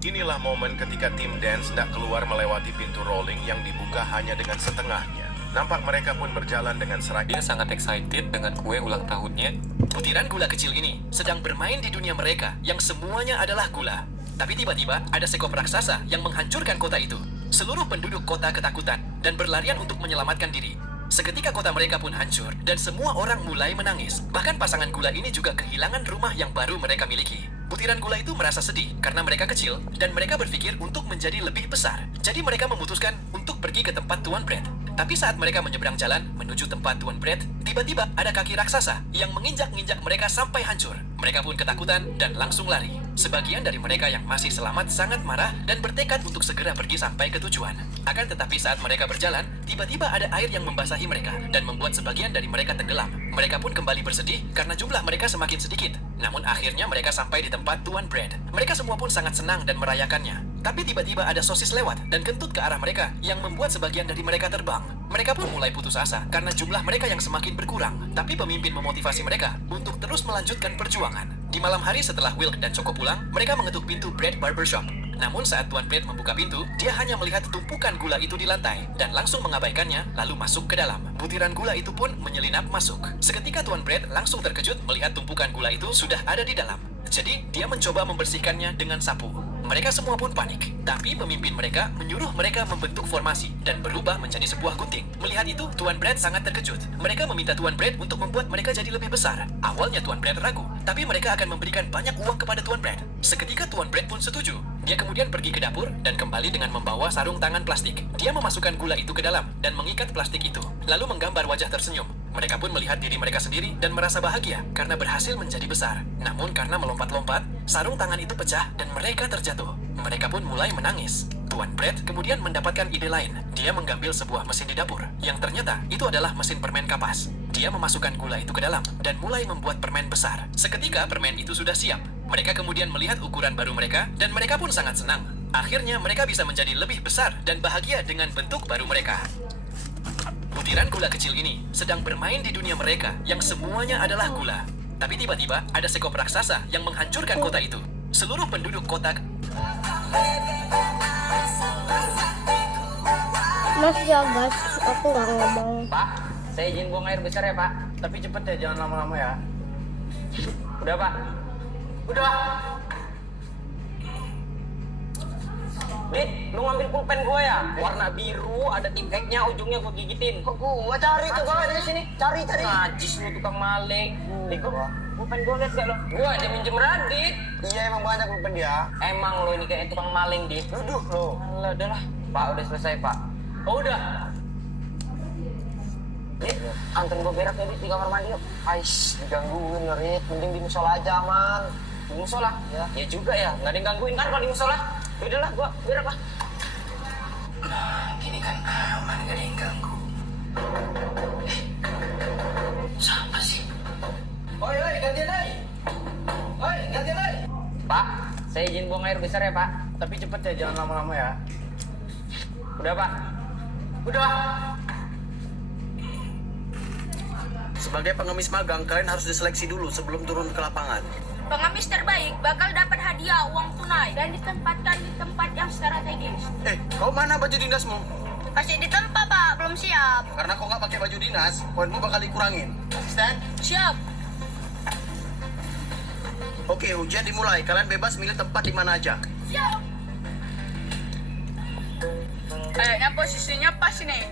Inilah momen ketika tim dance hendak keluar melewati pintu rolling yang dibuka hanya dengan setengahnya. Nampak mereka pun berjalan dengan seraya. Dia sangat excited dengan kue ulang tahunnya. Butiran gula kecil ini sedang bermain di dunia mereka yang semuanya adalah gula. Tapi tiba-tiba ada sekop raksasa yang menghancurkan kota itu. Seluruh penduduk kota ketakutan dan berlarian untuk menyelamatkan diri. Seketika kota mereka pun hancur dan semua orang mulai menangis. Bahkan pasangan gula ini juga kehilangan rumah yang baru mereka miliki. Butiran gula itu merasa sedih karena mereka kecil dan mereka berpikir untuk menjadi lebih besar. Jadi mereka memutuskan untuk pergi ke tempat Tuan Bread. Tapi saat mereka menyeberang jalan menuju tempat Tuan Bread, tiba-tiba ada kaki raksasa yang menginjak-injak mereka sampai hancur. Mereka pun ketakutan dan langsung lari. Sebagian dari mereka yang masih selamat sangat marah dan bertekad untuk segera pergi sampai ke tujuan. Akan tetapi saat mereka berjalan, tiba-tiba ada air yang membasahi mereka dan membuat sebagian dari mereka tenggelam. Mereka pun kembali bersedih karena jumlah mereka semakin sedikit. Namun akhirnya mereka sampai di tempat Tuan Bread. Mereka semua pun sangat senang dan merayakannya. Tapi tiba-tiba ada sosis lewat dan kentut ke arah mereka yang membuat sebagian dari mereka terbang. Mereka pun mulai putus asa karena jumlah mereka yang semakin berkurang. Tapi pemimpin memotivasi mereka untuk terus melanjutkan perjuangan. Di malam hari setelah Wilk dan Choco pulang, mereka mengetuk pintu Bread Barbershop. Namun saat Tuan Brad membuka pintu, dia hanya melihat tumpukan gula itu di lantai dan langsung mengabaikannya lalu masuk ke dalam. Butiran gula itu pun menyelinap masuk. Seketika Tuan Brad langsung terkejut melihat tumpukan gula itu sudah ada di dalam. Jadi dia mencoba membersihkannya dengan sapu. Mereka semua pun panik, tapi pemimpin mereka menyuruh mereka membentuk formasi dan berubah menjadi sebuah gunting. Melihat itu, Tuan Brad sangat terkejut. Mereka meminta Tuan Brad untuk membuat mereka jadi lebih besar. Awalnya Tuan Brad ragu, tapi mereka akan memberikan banyak uang kepada Tuan Brad. Seketika Tuan Brad pun setuju. Dia kemudian pergi ke dapur dan kembali dengan membawa sarung tangan plastik. Dia memasukkan gula itu ke dalam dan mengikat plastik itu, lalu menggambar wajah tersenyum. Mereka pun melihat diri mereka sendiri dan merasa bahagia karena berhasil menjadi besar. Namun karena melompat-lompat, sarung tangan itu pecah dan mereka terjatuh. Mereka pun mulai menangis. Tuan Brad kemudian mendapatkan ide lain. Dia mengambil sebuah mesin di dapur, yang ternyata itu adalah mesin permen kapas. Dia memasukkan gula itu ke dalam dan mulai membuat permen besar. Seketika permen itu sudah siap. Mereka kemudian melihat ukuran baru mereka dan mereka pun sangat senang. Akhirnya mereka bisa menjadi lebih besar dan bahagia dengan bentuk baru mereka. Butiran gula kecil ini sedang bermain di dunia mereka yang semuanya adalah gula. Tapi tiba-tiba ada sekop raksasa yang menghancurkan kota itu. Seluruh penduduk kota... Mas jaga, aku nggak ngomong. Pak, saya izin buang air besar ya, Pak. Tapi cepet ya, jangan lama-lama ya. Udah, Pak. Udah. Dit, lu ngambil pulpen gue ya? Warna biru, ada tipeknya, ujungnya gue gigitin. Kok gue cari tuh gue dari sini? Cari. Najis lu tukang maling. Pulpen gue liat gak lo? Gue dia minjem Radit. Iya emang banyak pulpen dia. Emang lo ini kayak tukang maling, Dit. Duduk lo. Alah, udah lah. Pak, udah selesai, Pak. Oh, udah. Dit, anterin gue berak ya, Dit, di kamar mandi yuk. Ais, digangguin, Rit. Mending di musola aja, aman. Di musola? Ya juga ya, nggak ada yang gangguin kan kalau di musola. Udahlah, gua berak lah. Nah, gini kan aman, gak ada yang ganggu. Siapa sih? Oi, gantian lagi. Oi, gantian lagi. Pak, saya izin buang air besar ya, Pak. Tapi cepet ya, jangan lama-lama ya. Udah, Pak. Udah. Sebagai pengemis magang, kalian harus diseleksi dulu sebelum turun ke lapangan. Pengemis terbaik bakal dapat hadiah uang tunai dan ditempatkan di tempat yang strategis. Kau mana baju dinasmu? Masih di tempat, Pak. Belum siap. Karena kau nggak pakai baju dinas, poinmu bakal dikurangin. Asisten? Siap. Oke, ujian dimulai. Kalian bebas milih tempat di mana aja. Siap. Kayaknya posisinya pas nih.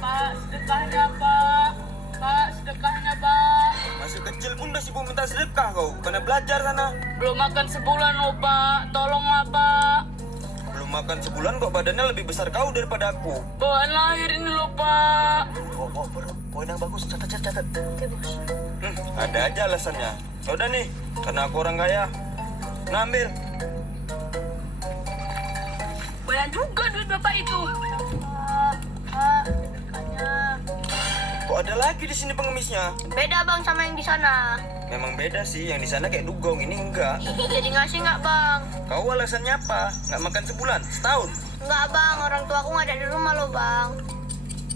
Pak, sedekahnya, Pak. Pak, sedekahnya, Pak. Masih kecil pun udah sibuk minta sedekah kau. Karena belajar sana. Belum makan sebulan loh, Pak. Tolonglah, Pak. Belum makan sebulan kok badannya lebih besar kau daripada aku. Bawaan lahir ini loh, Pak. Poin yang bagus. Catat. Oke, Bos. Ada aja alasannya. Ya udah nih, karena aku orang kaya. Ngambil. Banyak juga duit Bapak itu. Pak, sedekahnya. Kok ada lagi di sini pengemisnya? Beda, Bang, sama yang di sana. Memang beda sih, yang di sana kayak dugong, ini enggak. Jadi ngasih nggak, Bang? Kau alasannya apa? Nggak makan sebulan? Setahun? Nggak, Bang. Orang tua aku nggak ada di rumah loh, Bang.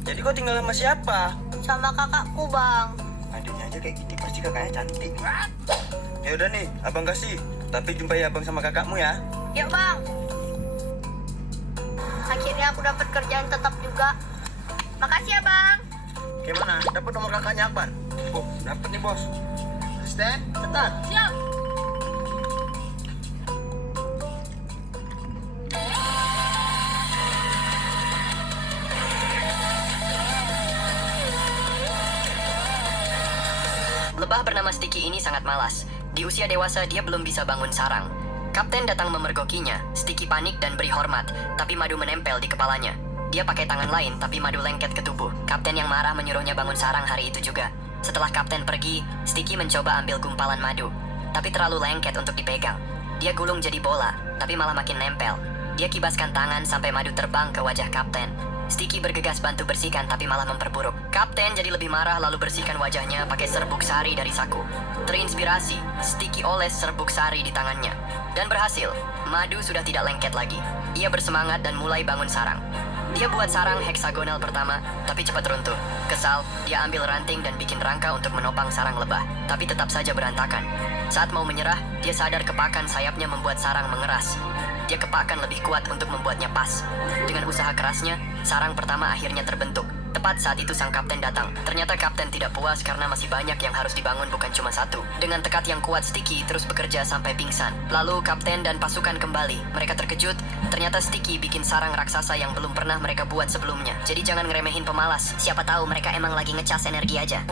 Jadi kau tinggal sama siapa? Sama kakakku, Bang. Adiknya aja kayak gini, pasti kakaknya cantik. Ya udah nih, abang kasih. Tapi jumpai abang sama kakakmu ya. Yuk, Bang. Akhirnya aku dapat kerjaan tetap juga. Makasih ya, Bang. Gimana? Dapat nomor kakaknya Akbar? Oh, dapat nih bos. Asisten, cetat. Siap. Lebah bernama Sticky ini sangat malas. Di usia dewasa dia belum bisa bangun sarang. Kapten datang memergokinya. Sticky panik dan beri hormat, tapi madu menempel di kepalanya. Dia pakai tangan lain, tapi madu lengket ke tubuh. Kapten yang marah menyuruhnya bangun sarang hari itu juga. Setelah kapten pergi, Sticky mencoba ambil gumpalan madu, tapi terlalu lengket untuk dipegang. Dia gulung jadi bola, tapi malah makin nempel. Dia kibaskan tangan sampai madu terbang ke wajah kapten. Sticky bergegas bantu bersihkan tapi malah memperburuk. Kapten jadi lebih marah lalu bersihkan wajahnya pakai serbuk sari dari saku. Terinspirasi, Sticky oles serbuk sari di tangannya. Dan berhasil, madu sudah tidak lengket lagi. Ia bersemangat dan mulai bangun sarang. Dia buat sarang heksagonal pertama, tapi cepat runtuh. Kesal, dia ambil ranting dan bikin rangka untuk menopang sarang lebah, tapi tetap saja berantakan. Saat mau menyerah, dia sadar kepakan sayapnya membuat sarang mengeras. Dia kepakan lebih kuat untuk membuatnya pas. Dengan usaha kerasnya, sarang pertama akhirnya terbentuk. Tepat saat itu sang kapten datang. Ternyata kapten tidak puas karena masih banyak yang harus dibangun, bukan cuma satu. Dengan tekad yang kuat, Sticky terus bekerja sampai pingsan. Lalu kapten dan pasukan kembali. Mereka terkejut, ternyata Sticky bikin sarang raksasa yang belum pernah mereka buat sebelumnya. Jadi jangan ngeremehin pemalas. Siapa tahu mereka emang lagi ngecas energi aja.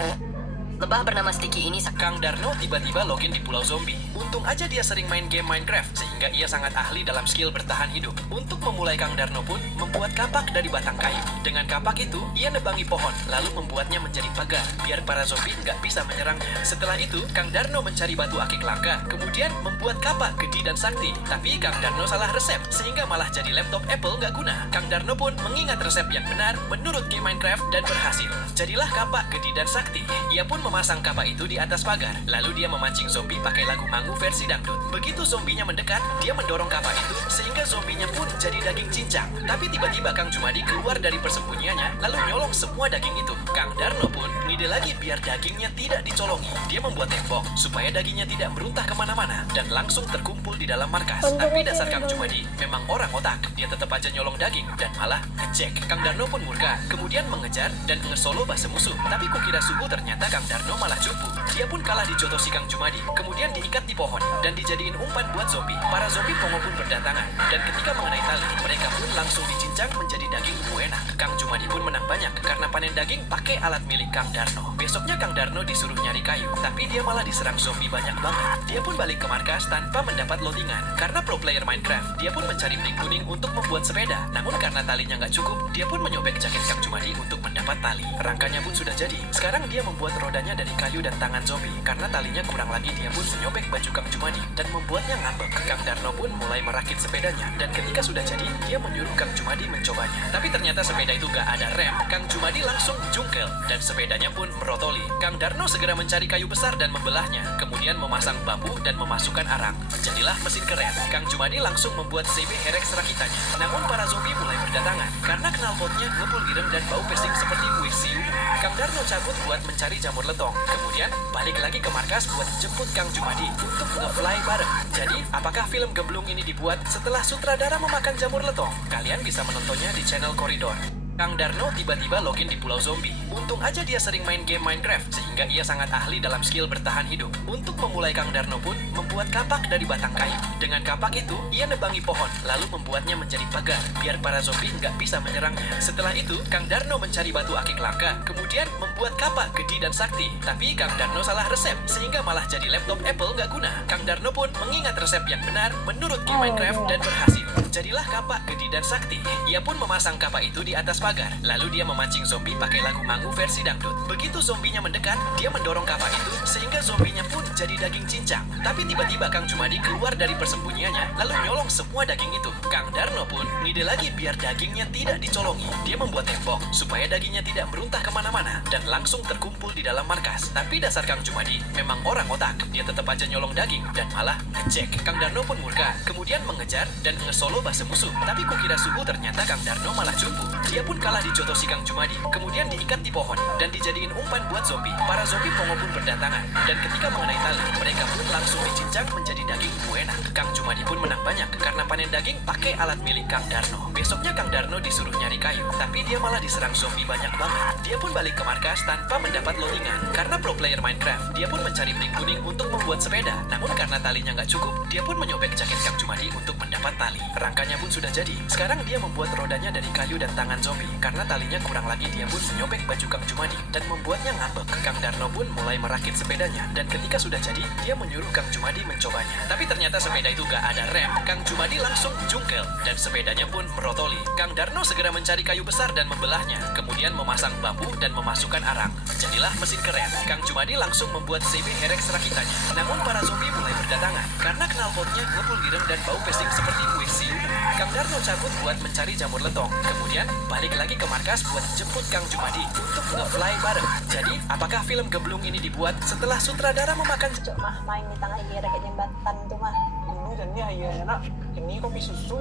Lebah bernama Sticky ini... Kang Darno tiba-tiba login di Pulau Zombie. Untung aja dia sering main game Minecraft, sehingga ia sangat ahli dalam skill bertahan hidup. Untuk memulai, Kang Darno pun membuat kapak dari batang kayu. Dengan kapak itu, ia nebangi pohon, lalu membuatnya menjadi pagar, biar para zombie nggak bisa menyerang. Setelah itu, Kang Darno mencari batu akik langka, kemudian membuat kapak Gedi dan Sakti. Tapi Kang Darno salah resep, sehingga malah jadi laptop Apple nggak guna. Kang Darno pun mengingat resep yang benar menurut game Minecraft dan berhasil. Jadilah kapak Gedi dan Sakti. Ia pun memasang kapak itu di atas pagar, lalu dia memancing zombie pakai lagu Mangu versi dangdut. Begitu zombinya mendekat, dia mendorong kapak itu sehingga zombinya pun jadi daging cincang. Tapi tiba-tiba Kang Jumadi keluar dari persembunyiannya, lalu nyolong semua daging itu. Kang Darno pun ngide lagi biar dagingnya tidak dicolongi. Dia membuat tembok supaya dagingnya tidak meruntah kemana-mana dan langsung terkumpul di dalam markas. Tapi dasar Kang Jumadi memang orang otak. Dia tetap aja nyolong daging dan malah ngecek. Kang Darno pun murka, kemudian mengejar dan nge-solo base musuh. Tapi kukira subuh, ternyata Kang Darno malah cupu. Dia pun kalah di jotosi Kang Jumadi, kemudian diikat di pohon dan dijadiin umpan buat zombie. Para zombie pongo pun berdatangan, dan ketika mengenai tali, mereka pun langsung dicincang menjadi daging buena. Kang Jumadi pun menang banyak karena panen daging pakai alat milik Kang Darno. Besoknya Kang Darno disuruh nyari kayu, tapi dia malah diserang zombie banyak banget. Dia pun balik ke markas tanpa mendapat loadingan. Karena pro player Minecraft, dia pun mencari bling kuning untuk membuat sepeda. Namun karena talinya nggak cukup, dia pun menyobek jaket Kang Jumadi untuk mendapat tali. Rangkanya pun sudah jadi. Sekarang dia membuat rodanya dari kayu dan tangan zombie. Karena talinya kurang lagi, dia pun menyobek baju Kang Jumadi dan membuatnya ngambek. Kang Darno pun mulai merakit sepedanya, dan ketika sudah jadi, dia menyuruh Kang Jumadi mencobanya. Tapi ternyata sepeda itu gak ada rem. Kang Jumadi langsung jungkel dan sepedanya pun merotoli. Kang Darno segera mencari kayu besar dan membelahnya, kemudian memasang bambu dan memasukkan arang. Jadilah mesin keren. Kang Jumadi langsung membuat CB Herex rakitannya. Namun para zombie mulai berdatangan karena knalpotnya ngebul gireng dan bau pesing seperti WCU. Kang Darno cabut buat mencari jamur letong, kemudian balik lagi ke markas buat jemput Kang Jumadi untuk nge-fly bareng. Jadi, apakah film Gemblung ini dibuat setelah sutradara memakan jamur letong? Kalian bisa menontonnya di channel Koridor. Kang Darno tiba-tiba login di Pulau Zombie. Untung aja dia sering main game Minecraft, sehingga ia sangat ahli dalam skill bertahan hidup. Untuk memulai, Kang Darno pun membuat kapak dari batang kayu. Dengan kapak itu, ia nebangi pohon, lalu membuatnya menjadi pagar, biar para zombie nggak bisa menyerangnya. Setelah itu, Kang Darno mencari batu akik langka, kemudian membuat kapak Gedi dan Sakti. Tapi Kang Darno salah resep, sehingga malah jadi laptop Apple nggak guna. Kang Darno pun mengingat resep yang benar menurut game Minecraft dan berhasil. Jadilah kapak Gedi dan Sakti. Ia pun memasang kapak itu di atas pagar, lalu dia memancing zombie pakai lagu Mangu versi dangdut. Begitu zombinya mendekat, dia mendorong kapak itu sehingga zombinya pun jadi daging cincang. Tapi tiba-tiba Kang Jumadi keluar dari persembunyiannya, lalu nyolong semua daging itu. Kang Darno pun ngide lagi biar dagingnya tidak dicolongi. Dia membuat tembok supaya dagingnya tidak meruntah kemana-mana dan langsung terkumpul di dalam markas. Tapi dasar Kang Jumadi memang orang otak. Dia tetap aja nyolong daging dan malah ngecek. Kang Darno pun murka, kemudian mengejar dan nge-solo base musuh. Tapi kukira subuh, ternyata Kang Darno malah cupu. Dia pun kalah di jotosi Kang Jumadi, kemudian diikat di pohon dan dijadiin umpan buat zombie. Para zombie pongo pun berdatangan, dan ketika mengenai tali, mereka pun langsung dicincang menjadi daging buena. Kang Jumadi pun menang banyak karena panen daging pakai alat milik Kang Darno. Besoknya Kang Darno disuruh nyari kayu, tapi dia malah diserang zombie banyak banget. Dia pun balik ke markas tanpa mendapat loadingan. Karena pro player Minecraft, dia pun mencari bling kuning untuk membuat sepeda. Namun karena talinya nggak cukup, dia pun menyobek jaket Kang Jumadi untuk mendapat tali. Rangkanya pun sudah jadi. Sekarang dia membuat rodanya dari kayu dan tangan zombie. Karena talinya kurang lagi, dia pun menyobek baju Kang Jumadi dan membuatnya ngambek. Kang Darno pun mulai merakit sepedanya, dan ketika sudah jadi, dia menyuruh Kang Jumadi mencobanya. Tapi ternyata sepeda itu gak ada rem. Kang Jumadi langsung jungkel dan sepedanya pun merotoli. Kang Darno segera mencari kayu besar dan membelahnya, kemudian memasang bambu dan memasukkan arang. Jadilah mesin keren. Kang Jumadi langsung membuat CB Herex rakitannya. Namun para zombie mulai berdatangan karena knalpotnya ngebul gireng dan bau pesing seperti WCU. Kang Darno cabut buat mencari jamur letong, kemudian balik lagi ke markas buat jemput Kang Jumadi untuk nge-fly bareng. Jadi, apakah film Gemblung ini dibuat setelah sutradara memakan... Cok mah main di tengah dia dekat jembatan tuh mah. Dulu jadinya iya nak. Ini kopi susu.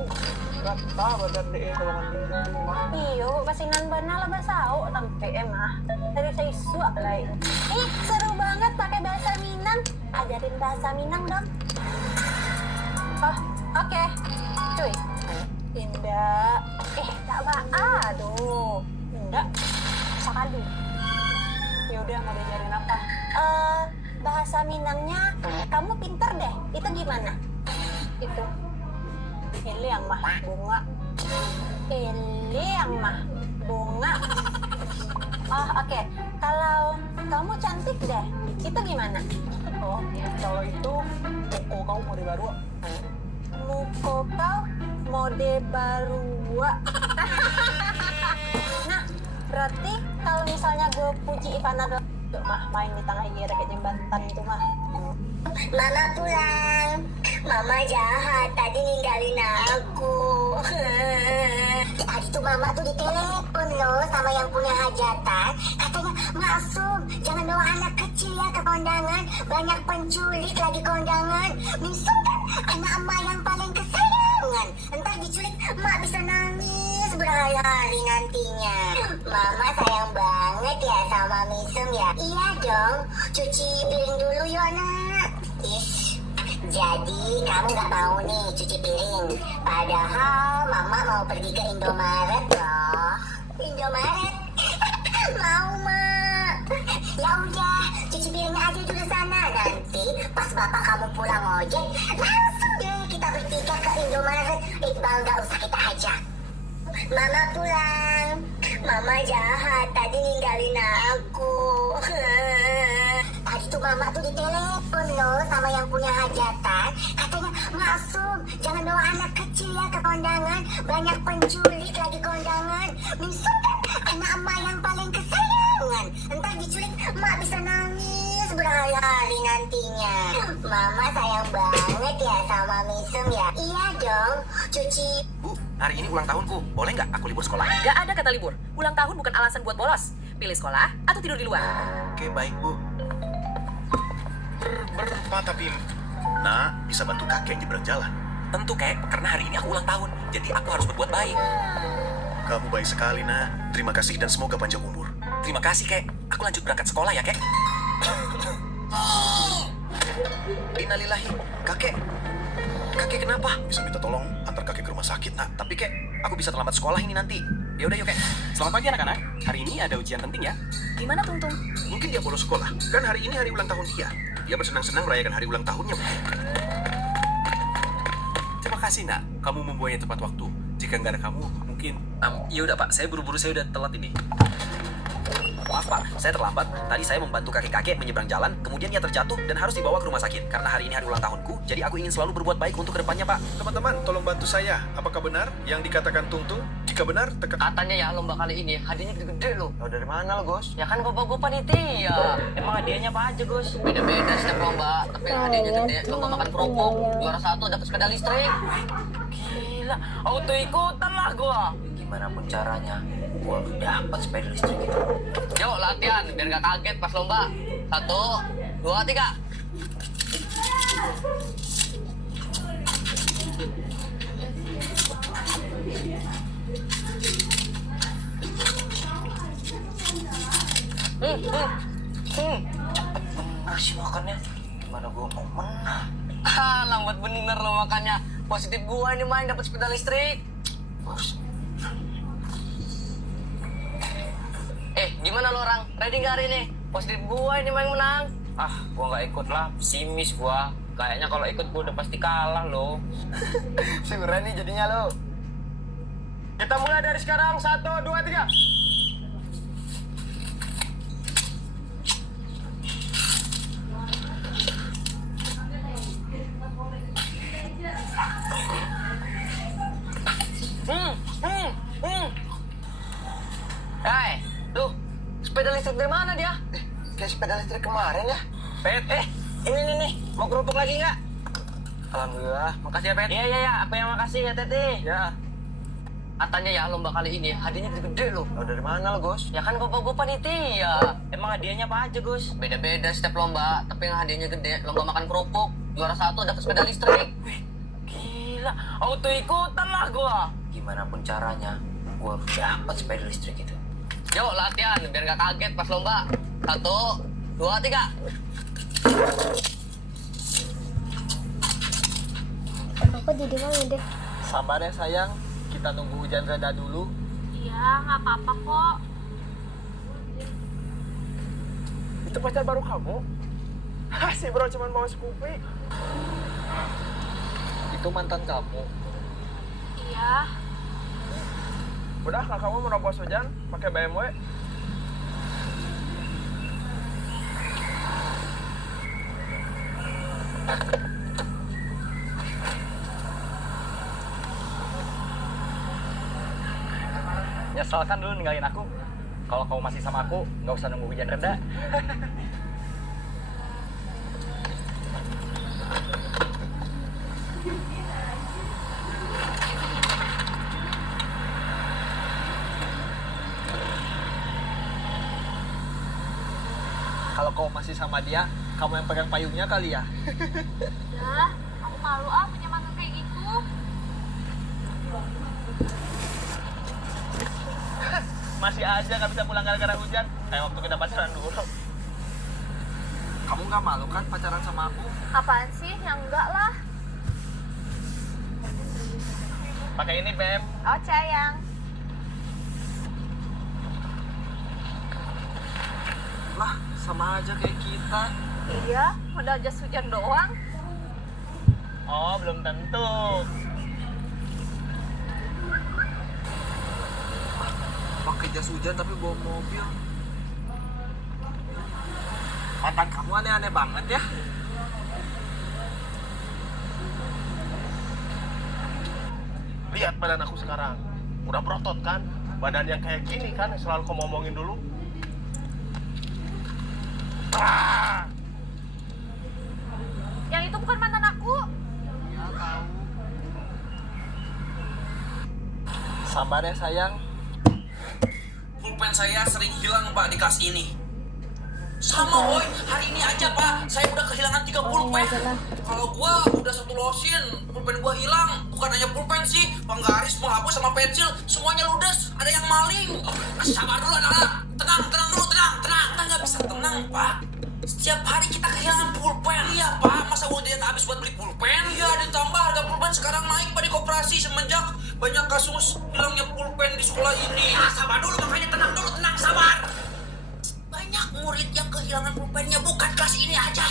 Rata badan deh kalau mandi itu mah. Iyo, basinan benar lah basau tampe mah. Dari saya suak lain. Seru banget pakai bahasa Minang. Ajarin bahasa Minang dong. Oh, oke. Cuy. Indah. Tak ba. Aduh. Indah. Sakadu. Ya udah mau diajarin apa? Bahasa Minangnya kamu pinter deh. Itu gimana? Itu. Ini yang mah bunga. Ini yang mah bunga. Oh, oke. Kalau kamu cantik deh, itu gimana? Oh, kalau itu muko kau mode baru. Muko kau mode baru. Nah, berarti kalau misalnya gue puji Ivana dong, mah main di tengah iya kayak jembatan itu mah. Mama pulang. Mama jahat, tadi ninggalin aku. Tadi tuh mama tuh ditelepon loh sama yang punya hajatan. Katanya, Maksum, jangan bawa anak kecil ya ke kondangan. Banyak penculik lagi kondangan. Misum kan anak emak yang paling kesayangan. Entar diculik, emak bisa nangis berhari-hari nantinya. Mama sayang banget ya sama Misum ya. Iya dong, cuci piring dulu yuk nak. Jadi kamu gak mau nih cuci piring. Padahal mama mau pergi ke Indomaret loh. Indomaret? Mau mak. Ya udah, cuci piringnya aja dulu sana. Nanti pas bapak kamu pulang ojek, langsung deh kita bertiga ke Indomaret. Iqbal gak usah kita ajak. Mama pulang. Mama jahat, tadi ninggalin aku. Tadi tuh mama tuh ditelepon loh sama yang punya hajatan. Katanya, Maksum, jangan bawa anak kecil ya ke kondangan. Banyak penculik lagi kondangan. Misum kan anak emak yang paling kesayangan. Entar diculik, emak bisa nangis berhari-hari nantinya. Mama sayang banget ya sama Misum ya. Iya dong, cuci. Bu, hari ini ulang tahunku. Boleh nggak aku libur sekolah? Gak ada kata libur. Ulang tahun bukan alasan buat bolos. Pilih sekolah atau tidur di luar. Oke, baik, Bu. Berapa tapi... Nak, bisa bantu kakek nyebrang jalan? Tentu, Kek. Karena hari ini aku ulang tahun. Jadi aku harus berbuat baik. Kamu baik sekali, Nak. Terima kasih dan semoga panjang umur. Terima kasih, Kek. Aku lanjut berangkat sekolah ya, Kek. Innalillahi. Kakek. Kakek kenapa? Bisa minta tolong antar kakek ke rumah sakit, Nak. Tapi, Kek, aku bisa terlambat sekolah ini nanti. Ya udah yuk, Kek. Selamat pagi anak-anak. Hari ini ada ujian penting ya. Gimana, Tung-Tung? Mungkin dia bolos sekolah. Kan hari ini hari ulang tahun dia. Dia bersenang-senang merayakan hari ulang tahunnya. Terima kasih, Nak. Kamu membuatnya tepat waktu. Jika nggak ada kamu, mungkin... ya udah, Pak. Saya buru-buru, saya udah telat ini. Maaf, Pak. Saya terlambat. Tadi saya membantu kakek-kakek menyeberang jalan, kemudian ia terjatuh dan harus dibawa ke rumah sakit. Karena hari ini hari ulang tahunku, jadi aku ingin selalu berbuat baik untuk kedepannya, Pak. Teman-teman, tolong bantu saya. Apakah benar yang dikatakan Tung-Tung? Jika benar, tekan... Katanya ya lomba kali ini hadiahnya gede-gede loh. Tahu dari mana lo, Gus? Ya kan bapak gue panitia. Emang hadiahnya apa aja, Gus? Beda-beda setiap lomba, tapi yang hadiahnya gede. Lomba makan kerupuk, juara 1 dapat sepeda listrik. Gila, auto ikutan lah gua. Gimana pun caranya, gua dapat sepeda listrik itu. Yuk latihan, biar gak kaget pas lomba. 1, 2, 3. Bener sih makannya. Gimana gua mau menang? Lambat bener lo makannya. Positif gua ini main dapat sepeda listrik. Bos. Gimana lo orang? Ready gak hari ini? Positif gua ini main menang. Gua nggak ikut lah. Pesimis gua. Kayaknya kalau ikut gua udah pasti kalah lo. Siguran nih jadinya lo. Kita mulai dari sekarang. 1, 2, 3. Hai, tuh sepeda listrik dari mana dia? Kayak sepeda listrik kemarin ya. Pet, ini nih, mau kerupuk lagi nggak? Alhamdulillah. Makasih ya, Pet. Iya, apa yang makasih ya, Tete? Ya. Katanya ya lomba kali ini hadiahnya gede-gede loh. Tahu dari mana lo, Gus? Ya kan bapak gue panitia. Emang hadiahnya apa aja, Gus? Beda-beda setiap lomba, tapi yang hadiahnya gede. Lomba makan kerupuk, juara 1 dapat sepeda listrik. gila. Auto-ikutan lah gua. Gimana pun caranya, gua harus dapat sepeda listrik itu. Yuk latihan, biar gak kaget pas lomba. 1, 2, 3. Aku jadi mau deh. Sabar ya sayang, kita nunggu hujan reda dulu. Iya, nggak apa-apa kok. Itu pacar baru kamu? Hah, si bro cuma mau Scoopy. Itu mantan kamu. Iya. Udah, kakakmu menerobos hujan pakai BMW. Nyesalkan dulu ninggalin aku. Kalau kamu masih sama aku, nggak usah nunggu hujan reda. Kalau kamu masih sama dia, kamu yang pegang payungnya kali ya. Udah, aku malu punya mantan kayak gitu. Masih aja nggak bisa pulang gara-gara hujan. Kayak waktu kita pacaran dulu. Kamu nggak malu kan pacaran sama aku? Apaan sih? Yang enggak lah. Pakai ini, Beb. Oh, sayang. Lah, sama aja kayak kita. Iya, udah jas hujan doang. Oh, belum tentu. Pakai jas hujan tapi bawa mobil. Mantan kamu aneh-aneh banget ya. Lihat badan aku sekarang. Udah berotot kan? Badan yang kayak gini kan yang selalu kamu omongin dulu. Yang itu bukan mantan aku. Ya, tahu. Sabar ya, sayang. Pulpen saya sering hilang pak di kelas ini. Sama boy, hari ini aja pak, saya udah kehilangan 3 pulpen. Kalau gua udah 1 losin, pulpen gua hilang. Bukan hanya pulpen sih, penggaris, penghapus sama pensil, semuanya ludes. Ada yang maling. Sabar dulu anak-anak, tenang dulu, tenang. Kita nggak bisa tenang pak. Setiap hari kita kehilangan pulpen. Iya pak, masa uang dia habis buat beli pulpen? Iya, ditambah harga pulpen sekarang naik pak di koperasi semenjak banyak kasus hilangnya pulpen di sekolah ini. Sabar dulu, makanya tenang, sabar. Banyak murid yang kehilangan pulpennya, bukan kelas ini aja.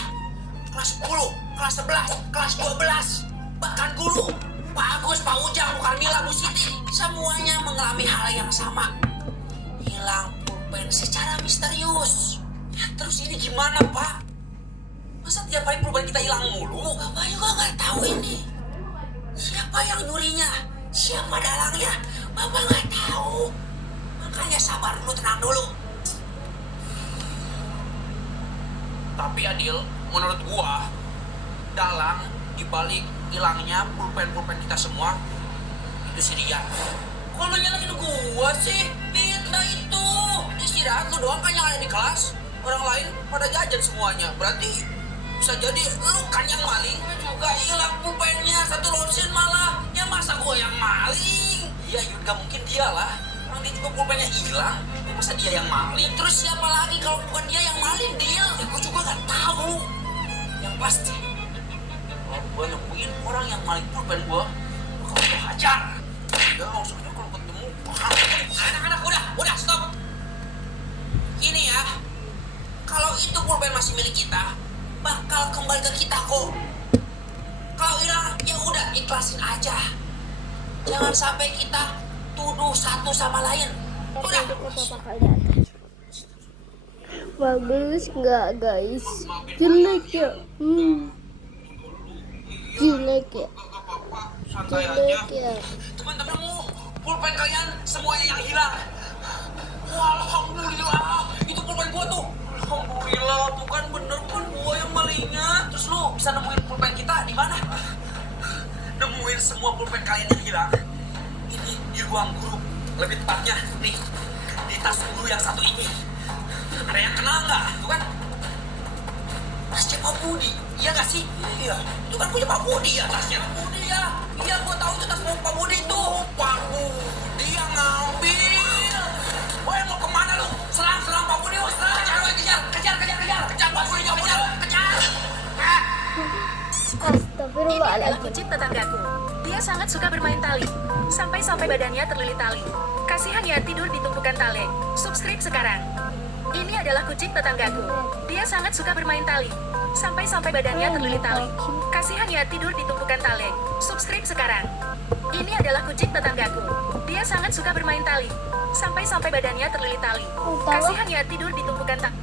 Kelas 10, kelas 11, kelas 12, bahkan guru. Pak Agus, Pak Ujang, Bu Karmila, Bu Siti, semuanya mengalami hal yang sama. Hilang pulpen secara misterius. Ya, terus ini gimana, Pak? Masa tiap hari pulpen kita hilang mulu? Bapak juga nggak tahu ini. Siapa yang nyurinya? Siapa dalangnya? Bapak nggak tahu. Makanya sabar dulu, tenang dulu. Tapi Adil, menurut gua, dalang dibalik hilangnya pulpen-pulpen kita semua itu si Dian. Kok lu nyalahin gua sih? Fitnah itu. Istirahat lu doang kan yang ada di kelas. Orang lain pada jajan semuanya. Berarti bisa jadi lu kan yang maling. Juga hilang pulpennya 1 losin malah. Ya masa gua yang maling? Ya juga mungkin dia lah. Orang dia juga pulpennya hilang. Ya masa dia yang maling? Terus siapa lagi kalau bukan dia yang maling, Dil? Ya gua juga gak tahu. Yang pasti kalau gua nemuin orang yang maling pulpen gua hajar. Ya maksudnya kalau ketemu anak-anak udah stop. Ini ya, kalau itu pulpen masih milik kita, bakal kembali ke kita kok. Kalau hilang, ya udah ikhlasin aja. Jangan sampai kita tuduh satu sama lain. Udah. Bagus nggak guys? Jelek ya? Jelek ya? Jelek ya? Teman-temanmu, pulpen kalian semuanya yang hilang. Wah, alhamdulillah, itu pulpen gua tuh. Alhamdulillah, tuh kan bener kan gua yang malingnya. Terus lu bisa nemuin pulpen kita di mana? Nemuin semua pulpen kalian yang hilang. Ini di ruang guru. Lebih tepatnya nih, di tas guru yang satu ini. Ada yang kenal nggak? Tuh kan? Mas Cepa Budi. Iya nggak sih? Iya. Itu kan punya Pak Budi atasnya. Budi ya. Iya, gua tahu itu tas Pak Budi itu. Pak Budi yang ngambil. Woi, mau kemana lu? Serang Pak Budi, serang. Kejar Pak Budi, kejar. Ini adalah kucing tetanggaku. Dia sangat suka bermain tali. Sampai-sampai badannya terlilit tali. Kasihannya tidur di tumpukan tali. Subscribe sekarang. Ini adalah kucing tetanggaku. Dia sangat suka bermain tali. Sampai-sampai badannya terlilit tali. Kasihannya tidur di tumpukan tali. Subscribe sekarang. Ini adalah kucing tetanggaku. Dia sangat suka bermain tali. Sampai-sampai badannya terlilit tali. Kasihannya tidur di tumpukan tali.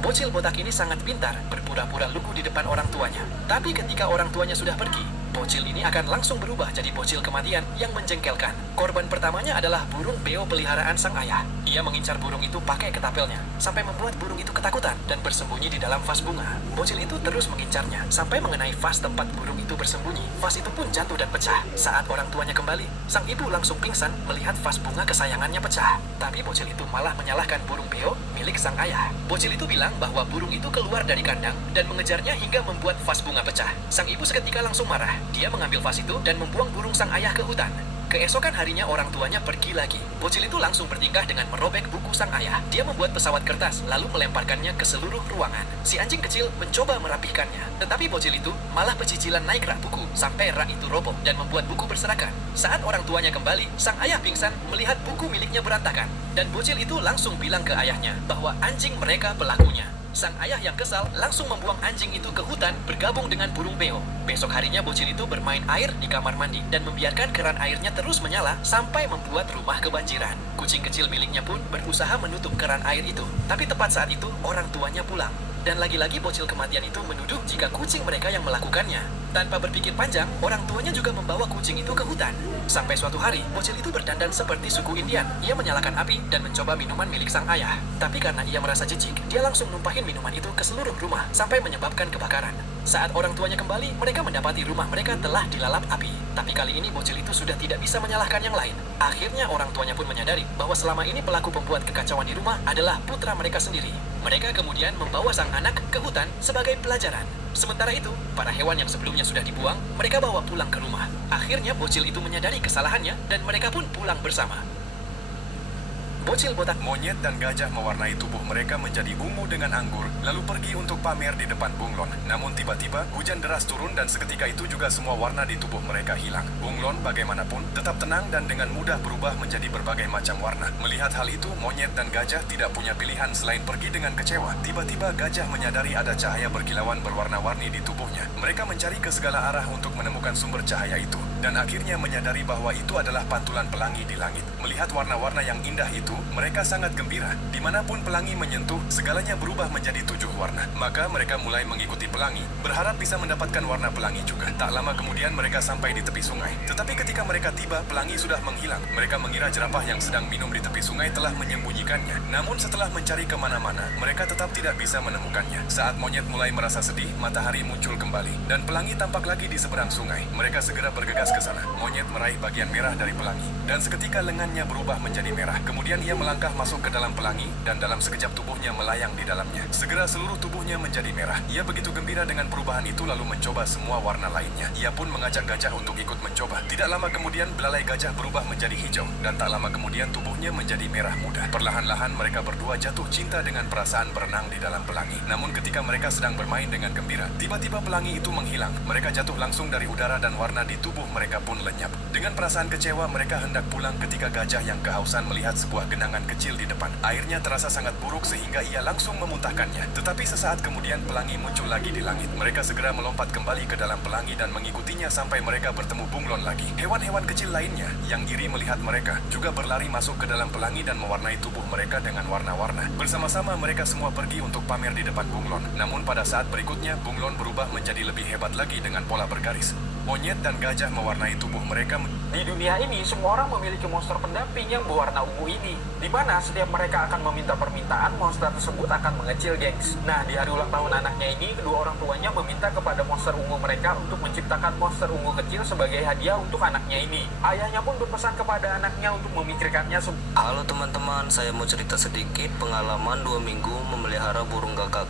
Bocil botak ini sangat pintar, berpura-pura lugu di depan orang tuanya. Tapi ketika orang tuanya sudah pergi, bocil ini akan langsung berubah jadi bocil kematian yang menjengkelkan. Korban pertamanya adalah burung beo peliharaan sang ayah. Ia mengincar burung itu pakai ketapelnya, sampai membuat burung itu ketakutan dan bersembunyi di dalam vas bunga. Bocil itu terus mengincarnya, sampai mengenai vas tempat burung itu bersembunyi. Vas itu pun jatuh dan pecah. Saat orang tuanya kembali, sang ibu langsung pingsan melihat vas bunga kesayangannya pecah. Tapi bocil itu malah menyalahkan burung beo milik sang ayah. Bocil itu bilang bahwa burung itu keluar dari kandang dan mengejarnya hingga membuat vas bunga pecah. Sang ibu seketika langsung marah. Dia mengambil vas itu dan membuang burung sang ayah ke hutan. Keesokan harinya orang tuanya pergi lagi. Bocil itu langsung bertingkah dengan merobek buku sang ayah. Dia membuat pesawat kertas lalu melemparkannya ke seluruh ruangan. Si anjing kecil mencoba merapihkannya, tetapi bocil itu malah pecicilan naik rak buku sampai rak itu roboh dan membuat buku berserakan. Saat orang tuanya kembali, sang ayah pingsan melihat buku miliknya berantakan. Dan bocil itu langsung bilang ke ayahnya bahwa anjing mereka pelakunya. Sang ayah yang kesal langsung membuang anjing itu ke hutan bergabung dengan burung beo. Besok harinya bocil itu bermain air di kamar mandi dan membiarkan keran airnya terus menyala sampai membuat rumah kebanjiran. Kucing kecil miliknya pun berusaha menutup keran air itu. Tapi tepat saat itu orang tuanya pulang. Dan lagi-lagi bocil kematian itu menuduh jika kucing mereka yang melakukannya. Tanpa berpikir panjang, orang tuanya juga membawa kucing itu ke hutan. Sampai suatu hari, bocil itu berdandan seperti suku Indian. Ia menyalakan api dan mencoba minuman milik sang ayah. Tapi karena ia merasa jijik, dia langsung numpahin minuman itu ke seluruh rumah sampai menyebabkan kebakaran. Saat orang tuanya kembali, mereka mendapati rumah mereka telah dilalap api. Tapi kali ini bocil itu sudah tidak bisa menyalahkan yang lain. Akhirnya orang tuanya pun menyadari bahwa selama ini pelaku pembuat kekacauan di rumah adalah putra mereka sendiri. Mereka kemudian membawa sang anak ke hutan sebagai pelajaran. Sementara itu, para hewan yang sebelumnya sudah dibuang, mereka bawa pulang ke rumah. Akhirnya bocil itu menyadari kesalahannya dan mereka pun pulang bersama. Bocil botak, monyet dan gajah mewarnai tubuh mereka menjadi ungu dengan anggur, lalu pergi untuk pamer di depan bunglon. Namun tiba-tiba hujan deras turun dan seketika itu juga semua warna di tubuh mereka hilang. Bunglon bagaimanapun tetap tenang dan dengan mudah berubah menjadi berbagai macam warna. Melihat hal itu, monyet dan gajah tidak punya pilihan selain pergi dengan kecewa. Tiba-tiba gajah menyadari ada cahaya berkilauan berwarna-warni di tubuhnya. Mereka mencari ke segala arah untuk menemukan sumber cahaya itu, dan akhirnya menyadari bahwa itu adalah pantulan pelangi di langit. Melihat warna-warna yang indah itu, mereka sangat gembira. Dimanapun pelangi menyentuh, segalanya berubah menjadi 7 warna. Maka mereka mulai mengikuti pelangi, berharap bisa mendapatkan warna pelangi juga. Tak lama kemudian mereka sampai di tepi sungai. Tetapi ketika mereka tiba, pelangi sudah menghilang. Mereka mengira jerapah yang sedang minum di tepi sungai telah menyembunyikannya. Namun setelah mencari kemana-mana, mereka tetap tidak bisa menemukannya. Saat monyet mulai merasa sedih, matahari muncul kembali, dan pelangi tampak lagi di seberang sungai. Mereka segera bergegas ke sana. Monyet meraih bagian merah dari pelangi, dan seketika lengannya berubah menjadi merah. Kemudian ia melangkah masuk ke dalam pelangi, dan dalam sekejap tubuhnya melayang di dalamnya. Segera seluruh tubuhnya menjadi merah. Ia begitu gembira dengan perubahan itu lalu mencoba semua warna lainnya. Ia pun mengajak gajah untuk ikut mencoba. Tidak lama kemudian belalai gajah berubah menjadi hijau, dan tak lama kemudian tubuhnya menjadi merah muda. Perlahan-lahan mereka berdua jatuh cinta dengan perasaan berenang di dalam pelangi. Namun ketika mereka sedang bermain dengan gembira, tiba-tiba pelangi itu menghilang. Mereka jatuh langsung dari udara dan warna di tubuh mereka pun lenyap. Dengan perasaan kecewa mereka hendak pulang ketika gajah yang kehausan melihat sebuah genangan kecil di depan. Airnya terasa sangat buruk sehingga ia langsung memuntahkannya. Tetapi sesaat kemudian pelangi muncul lagi di langit. Mereka segera melompat kembali ke dalam pelangi dan mengikutinya sampai mereka bertemu bunglon lagi. Hewan-hewan kecil lainnya yang iri melihat mereka juga berlari masuk ke dalam pelangi dan mewarnai tubuh mereka dengan warna-warna. Bersama-sama mereka semua pergi untuk pamer di depan bunglon. Namun pada saat berikutnya bunglon berubah menjadi lebih hebat lagi dengan pola bergaris. Monyet dan gajah mewarnai tubuh mereka. Di dunia ini, semua orang memiliki monster pendamping yang berwarna ungu ini, di mana setiap mereka akan meminta permintaan, monster tersebut akan mengecil, gengs. Nah, di hari ulang tahun anaknya ini, kedua orang tuanya meminta kepada monster ungu mereka untuk menciptakan monster ungu kecil sebagai hadiah untuk anaknya ini. Ayahnya pun berpesan kepada anaknya untuk memikirkannya. Halo teman-teman, saya mau cerita sedikit pengalaman 2 minggu memelihara burung gagak.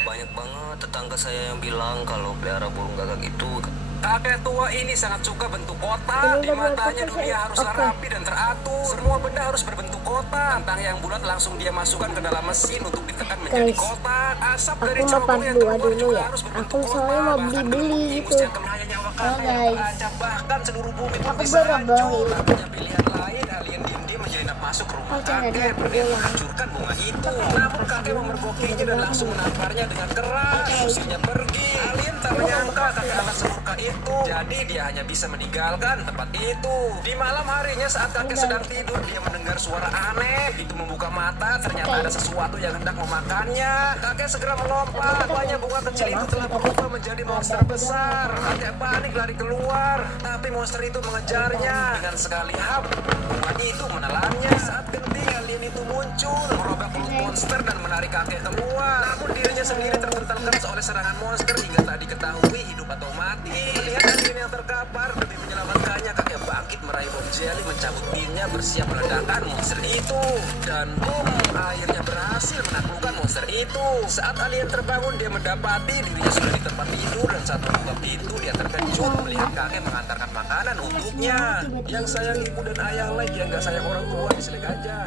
Banyak banyak banget tetangga saya yang bilang kalau pelihara burung gagak itu. Kakek tua ini sangat suka bentuk kotak. Di matanya dunia haruslah rapi dan teratur. Semua benda harus berbentuk kotak. Tentang yang bulat langsung dia masukkan ke dalam mesin untuk ditekan menjadi kotak. Asap dari cerobong yang keluar juga harus berbentuk kotak. Bahkan ingus yang kena nyawa kakek terancam. Bahkan seluruh bumi pun bisa hancur. Punya pilihan lain, alien diam-diam menyelinap masuk ke rumah kakek berniat menghancurkan bunga itu. Namun kakek memergokinya dan langsung menamparnya dengan keras. Usirnya pergi. Alien tak menyangka kakek akan semurka itu. Jadi dia hanya bisa meninggalkan tempat itu. Di malam harinya saat kakek sedang tidur, dia mendengar suara aneh. Itu membuka mata, ternyata ada sesuatu yang hendak memakannya. Kakek segera melompat. Rupanya bunga kecil itu telah berubah menjadi monster besar. Kakek panik lari keluar, tapi monster itu mengejarnya. Dengan sekali hap, bunga itu menelannya. Saat genting, alien itu muncul, merobek mulut monster dan menarik kakek keluar. Namun dirinya sendiri terpental keras oleh serangan monster hingga tak diketahui hidup atau mati. Melihat alien yang terkapar, demi menyelamatkannya, kakek bangkit meraih bom jelly, mencabut pinnya, bersiap meledakkan monster itu. Dan boom, akhirnya berhasil menaklukkan monster itu. Saat alien terbangun, dia mendapati dirinya sudah di tempat tidur, dan saat membuka pintu, dia terkejut melihat kakek mengantarkan makanan untuknya. Yang sayang ibu dan ayah lagi, yang gak sayang orang tua, diselik aja.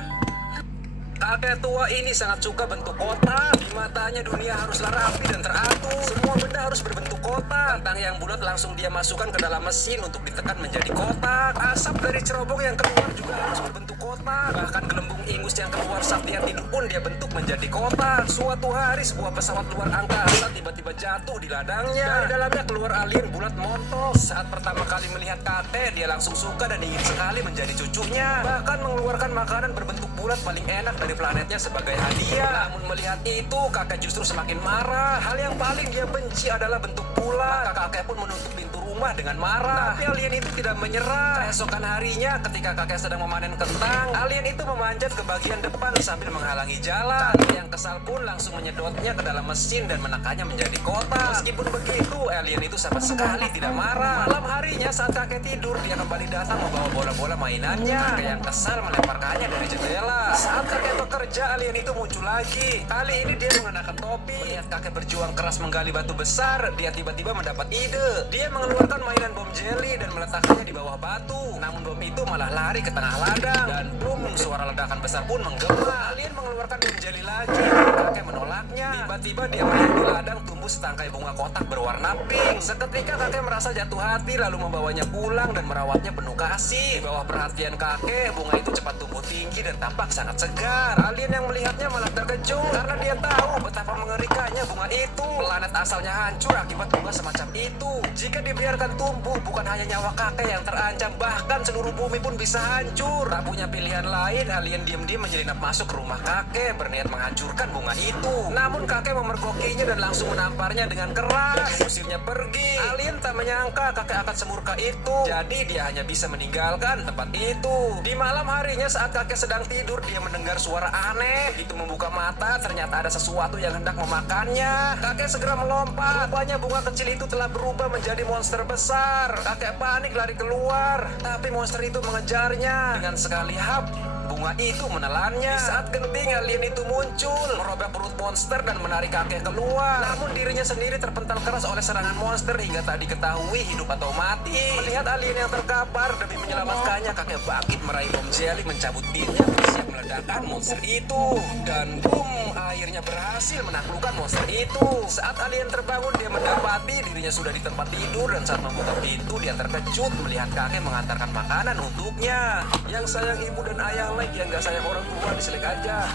Kakek tua ini sangat suka bentuk kotak. Di matanya dunia haruslah rapi dan teratur. Semua benda harus berbentuk kotak. Tentang yang bulat langsung dia masukkan ke dalam mesin untuk ditekan menjadi kotak. Asap dari cerobong yang keluar juga harus berbentuk kotak. Bahkan gelembung ingus yang keluar saat dia tidur pun dia bentuk menjadi kotak. Suatu hari sebuah pesawat luar angkasa tiba-tiba jatuh di ladangnya. Dari dalamnya keluar alien bulat montok. Saat pertama kali melihat kakek, dia langsung suka dan ingin sekali menjadi cucunya. Bahkan mengeluarkan makanan berbentuk bulat paling enak dari planetnya sebagai hadiah. Namun melihat itu, kakek justru semakin marah. Hal yang paling dia benci adalah bentuk bulat. Maka kakek pun menutup pintu rumah dengan marah. Tapi alien itu tidak menyerah. Keesokan harinya, ketika kakek sedang memanen kentang, alien itu memanjat ke bagian depan sambil menghalangi jalan. Yang kesal pun langsung menyedotnya ke dalam mesin dan menekannya menjadi kotak. Meskipun begitu, alien itu sama sekali tidak marah. Malam harinya saat kakek tidur, dia kembali datang membawa bola-bola mainannya. Kakek yang kesal melemparkannya dari jendela. Saat kakek bekerja, alien itu muncul lagi. Kali ini dia mengenakan topi. Lihat kakek berjuang keras menggali batu besar, dia tiba-tiba mendapat ide. Dia mengeluarkan mainan bom jelly dan meletakkannya di bawah batu. Namun bom itu malah lari ke tengah ladang. Dan boom, suara ledakan besar pun menggema. Alien mengeluarkan bom jelly lagi. Kakek menolaknya. Tiba-tiba dia melihat di ladang tumbuh setangkai bunga kotak berwarna pink. Seketika kakek merasa jatuh hati lalu membawanya pulang dan merawatnya penuh kasih. Di bawah perhatian kakek, bunga itu cepat tumbuh tinggi dan tampak sangat segar. Alien yang melihatnya malah terkejut karena dia tahu betapa mengerikannya bunga itu. Planet asalnya hancur akibat bunga semacam itu. Jika dibiarkan tumbuh, bukan hanya nyawa kakek yang terancam, bahkan seluruh bumi pun bisa hancur. Tak punya pilihan lain, alien diam-diam menyelinap masuk ke rumah kakek berniat menghancurkan bunga itu. Namun kakek memergokinya dan langsung menamparnya dengan keras. Usirnya pergi. Alien tak menyangka kakek akan semurka itu. Jadi dia hanya bisa meninggalkan tempat itu. Di malam harinya saat kakek sedang tidur, dia mendengar suara aneh. Begitu membuka mata, ternyata ada sesuatu yang hendak memakannya. Kakek segera melompat. Rupanya bunga kecil itu telah berubah menjadi monster besar. Kakek panik lari keluar, tapi monster itu mengejarnya. Dengan sekali hap, bunga itu menelannya. Di saat genting, alien itu muncul, merobek perut monster dan menarik kakek keluar. Namun dirinya sendiri terpental keras oleh serangan monster hingga tak diketahui hidup atau mati. Melihat alien yang terkapar, demi menyelamatkannya, kakek bangkit meraih bom jelly, mencabut pinnya, bersiap meledakkan monster itu. Dan boom, akhirnya berhasil menaklukkan monster itu. Saat alien terbangun, dia mendapati dirinya sudah di tempat tidur, dan saat membuka pintu, dia terkejut melihat kakek mengantarkan makanan untuknya. Yang sayang ibu dan ayah lagi, yang gak sayang orang tua, diselik aja.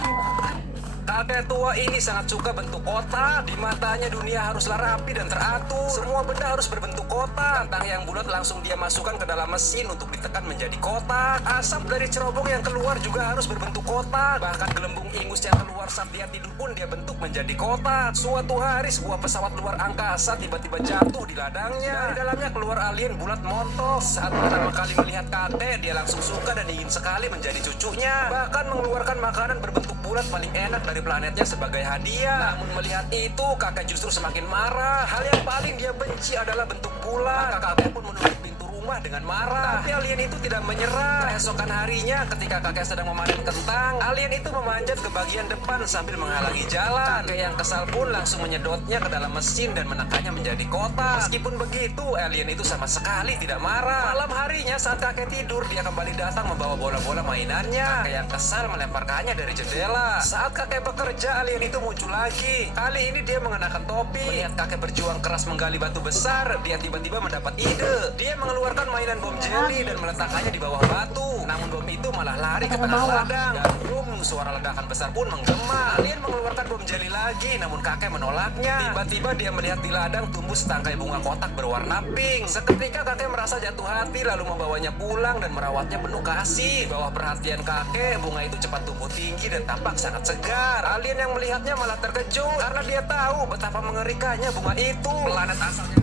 Kakek tua ini sangat suka bentuk kotak. Di matanya dunia haruslah rapi dan teratur. Semua benda harus berbentuk kotak. Kentang yang bulat langsung dia masukkan ke dalam mesin untuk ditekan menjadi kotak. Asap dari cerobong yang keluar juga harus berbentuk kotak. Bahkan gelembung ingus yang keluar saat dia tidur pun dia bentuk menjadi kotak. Suatu hari sebuah pesawat luar angkasa tiba-tiba jatuh di ladangnya. Dari dalamnya keluar alien bulat montok. Saat pertama kali melihat kakek, dia langsung suka dan ingin sekali menjadi cucunya. Bahkan mengeluarkan makanan berbentuk bulat paling enak dari planetnya sebagai hadiah. Namun melihat itu, kakek justru semakin marah. Hal yang paling dia benci adalah bentuk bulat. Maka kakek pun menutup pintu rumah rumah dengan marah. Tapi alien itu tidak menyerah. Keesokan harinya ketika kakek sedang memanen kentang, alien itu memanjat ke bagian depan sambil menghalangi jalan. Kakek yang kesal pun langsung menyedotnya ke dalam mesin dan menekannya menjadi kotak. Meskipun begitu, alien itu sama sekali tidak marah. Malam harinya saat kakek tidur, dia kembali datang membawa bola-bola mainannya. Kakek yang kesal melemparkannya dari jendela. Saat kakek bekerja, alien itu muncul lagi. Kali ini dia mengenakan topi. Melihat kakek berjuang keras menggali batu besar, dia tiba-tiba mendapat ide. Dia mengeluarkan mainan bom jeli dan meletakkannya di bawah batu. Namun bom itu malah lari ke tengah ladang. Dan boom, suara ledakan besar pun menggema. Alien mengeluarkan bom jeli lagi, namun kakek menolaknya. Tiba-tiba dia melihat di ladang tumbuh setangkai bunga kotak berwarna pink. Seketika kakek merasa jatuh hati lalu membawanya pulang dan merawatnya penuh kasih. Di bawah perhatian kakek, bunga itu cepat tumbuh tinggi dan tampak sangat segar. Alien yang melihatnya malah terkejut karena dia tahu betapa mengerikannya bunga itu. Planet asalnya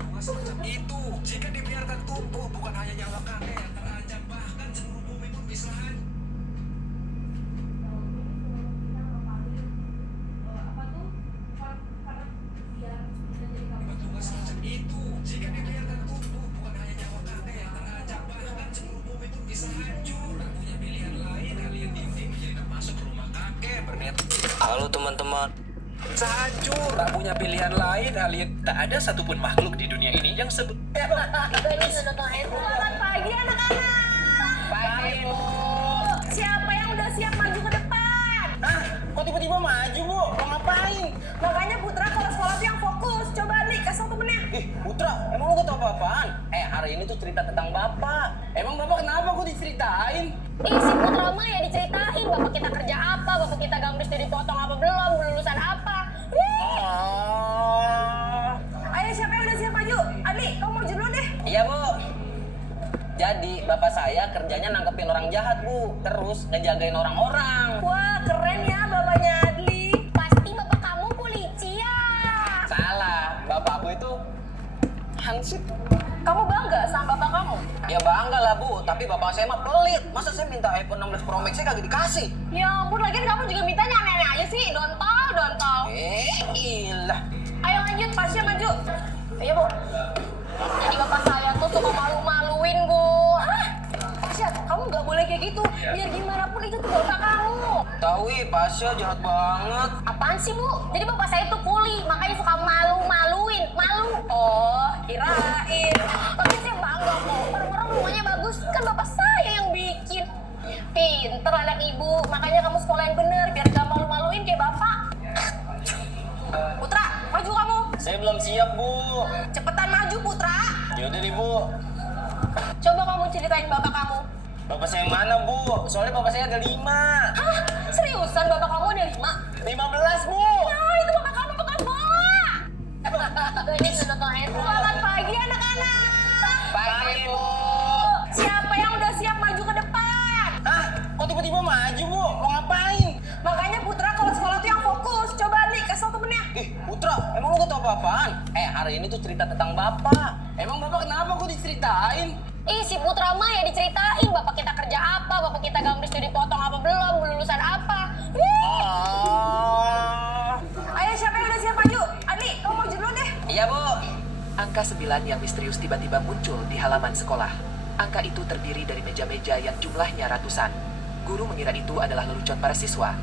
bunga semacam itu. Jika dibiarkan tumbuh, bukan hanya nyawa kakek yang terancam, bahkan seluruh bumi pun bisa hancur. Bunga semacam itu. Jika dibiarkan tumbuh, bukan hanya nyawa kakek yang terancam, bahkan seluruh bumi pun bisa hancur. Tak punya pilihan lain, alien dinding jadi masuk ke rumah kakek berniat. Halo teman-teman. Hancur, tak punya pilihan lain, alien. Tak ada satupun makhluk di dunia ini yang Selamat pagi anak-anak. Pagi, Bu. Siapa yang udah siap maju ke depan? Kok tiba-tiba maju, Bu? Mau ngapain? Makanya Putra kalau sekolah tuh yang fokus. Coba nih, kasih tau temennya. Ih, Putra, emang lu tau apa-apaan? Hari ini tuh cerita tentang Bapak. Emang Bapak kenapa kok diceritain? Si Putra mah ya diceritain. Bapak kita kerja apa, bapak kita gambris udah dipotong apa belum, lulusan apa. Ayo siapa yang udah siap maju? Adli, kamu maju dulu deh. Iya, Bu. Jadi, Bapak saya kerjanya nangkepin orang jahat, Bu. Terus ngejagain orang-orang. Wah, keren ya bapaknya Adli. Pasti bapak kamu polisi ya. Salah, Bapak aku itu hansip. Kamu bangga sama bapak kamu? Ya bangga lah, Bu. Tapi Bapak saya mah pelit. Masa saya minta iPhone 16 Pro Max saya kagak dikasih? Ya ampun, lagian kamu juga mintanya aneh-aneh aja sih. Dontol. Ilah. Ayo lanjut, Pasya maju. Ayo, Bu. Jadi bapak saya tuh suka malu-maluin, Bu. Pasya, kamu nggak boleh kayak gitu. Biar gimana pun itu tuh bapak kamu. Tahu Pasya jahat banget. Apaan sih, Bu? Jadi bapak saya tuh kuli, makanya suka malu-maluin. Malu? Oh, kirain. Tapi saya bangga kok. Orang-orang rumahnya bagus. Kan bapak saya yang bikin. Pinter anak ibu. Makanya kamu sekolah yang bener. Biar gak malu-maluin kayak bapak. Putra, maju kamu. Saya belum siap, Bu. Cepetan maju, Putra. Yaudah nih, Bu. Coba kamu ceritain bapak kamu. Bapak saya yang mana, Bu? Soalnya bapak saya ada 5. Hah? Seriusan bapak kamu ada 5? 15, Bu. Nah, itu bapak kamu tukang bola. Selamat pagi, anak-anak. Pagi, Bu. Siapa yang udah siap maju ke depan? Kok tiba-tiba maju, Bu? Mau ngapain? Makanya Putra kalau sekolah tuh yang fokus. Coba nih, kasih tau temennya. Ih, Putra, emang lu gak tau apa-apaan? Hari ini tuh cerita tentang Bapak. Emang Bapak kenapa kok diceritain? Si Putra mah ya diceritain. Bapak kita kerja apa, bapak kita gambris udah dipotong apa belum, lulusan apa. Ayo siapa yang udah siap maju? Adli, kamu maju dulu deh. Iya, Bu. Angka 9 yang misterius tiba-tiba muncul di halaman sekolah. Angka itu terdiri dari meja-meja yang jumlahnya ratusan. Guru mengira itu adalah lelucon para siswa.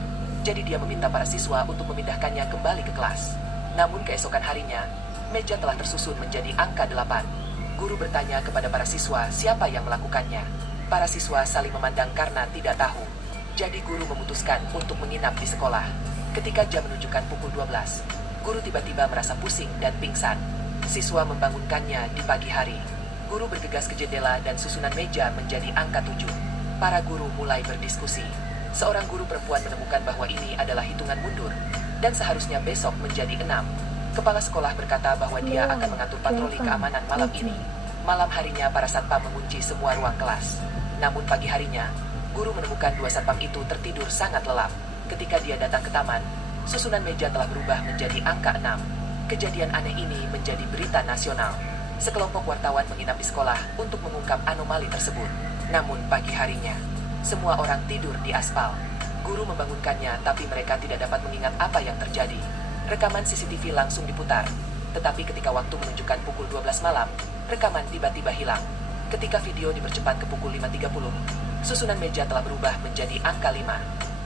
Jadi dia meminta para siswa untuk memindahkannya kembali ke kelas. Namun keesokan harinya, meja telah tersusun menjadi angka 8. Guru bertanya kepada para siswa siapa yang melakukannya. Para siswa saling memandang karena tidak tahu. Jadi guru memutuskan untuk menginap di sekolah. Ketika jam menunjukkan pukul 12, guru tiba-tiba merasa pusing dan pingsan. Siswa membangunkannya di pagi hari. Guru bergegas ke jendela dan susunan meja menjadi angka 7. Para guru mulai berdiskusi. Seorang guru perempuan menemukan bahwa ini adalah hitungan mundur dan seharusnya besok menjadi 6. Kepala sekolah berkata bahwa dia akan mengatur patroli keamanan malam ini. Malam harinya para satpam mengunci semua ruang kelas. Namun pagi harinya, guru menemukan 2 satpam itu tertidur sangat lelap. Ketika dia datang ke taman, susunan meja telah berubah menjadi angka 6. Kejadian aneh ini menjadi berita nasional. Sekelompok wartawan menginap di sekolah untuk mengungkap anomali tersebut. Namun pagi harinya, semua orang tidur di aspal. Guru membangunkannya, tapi mereka tidak dapat mengingat apa yang terjadi. Rekaman CCTV langsung diputar. Tetapi ketika waktu menunjukkan pukul 12 malam, rekaman tiba-tiba hilang. Ketika video dipercepat ke pukul 5.30, susunan meja telah berubah menjadi angka 5.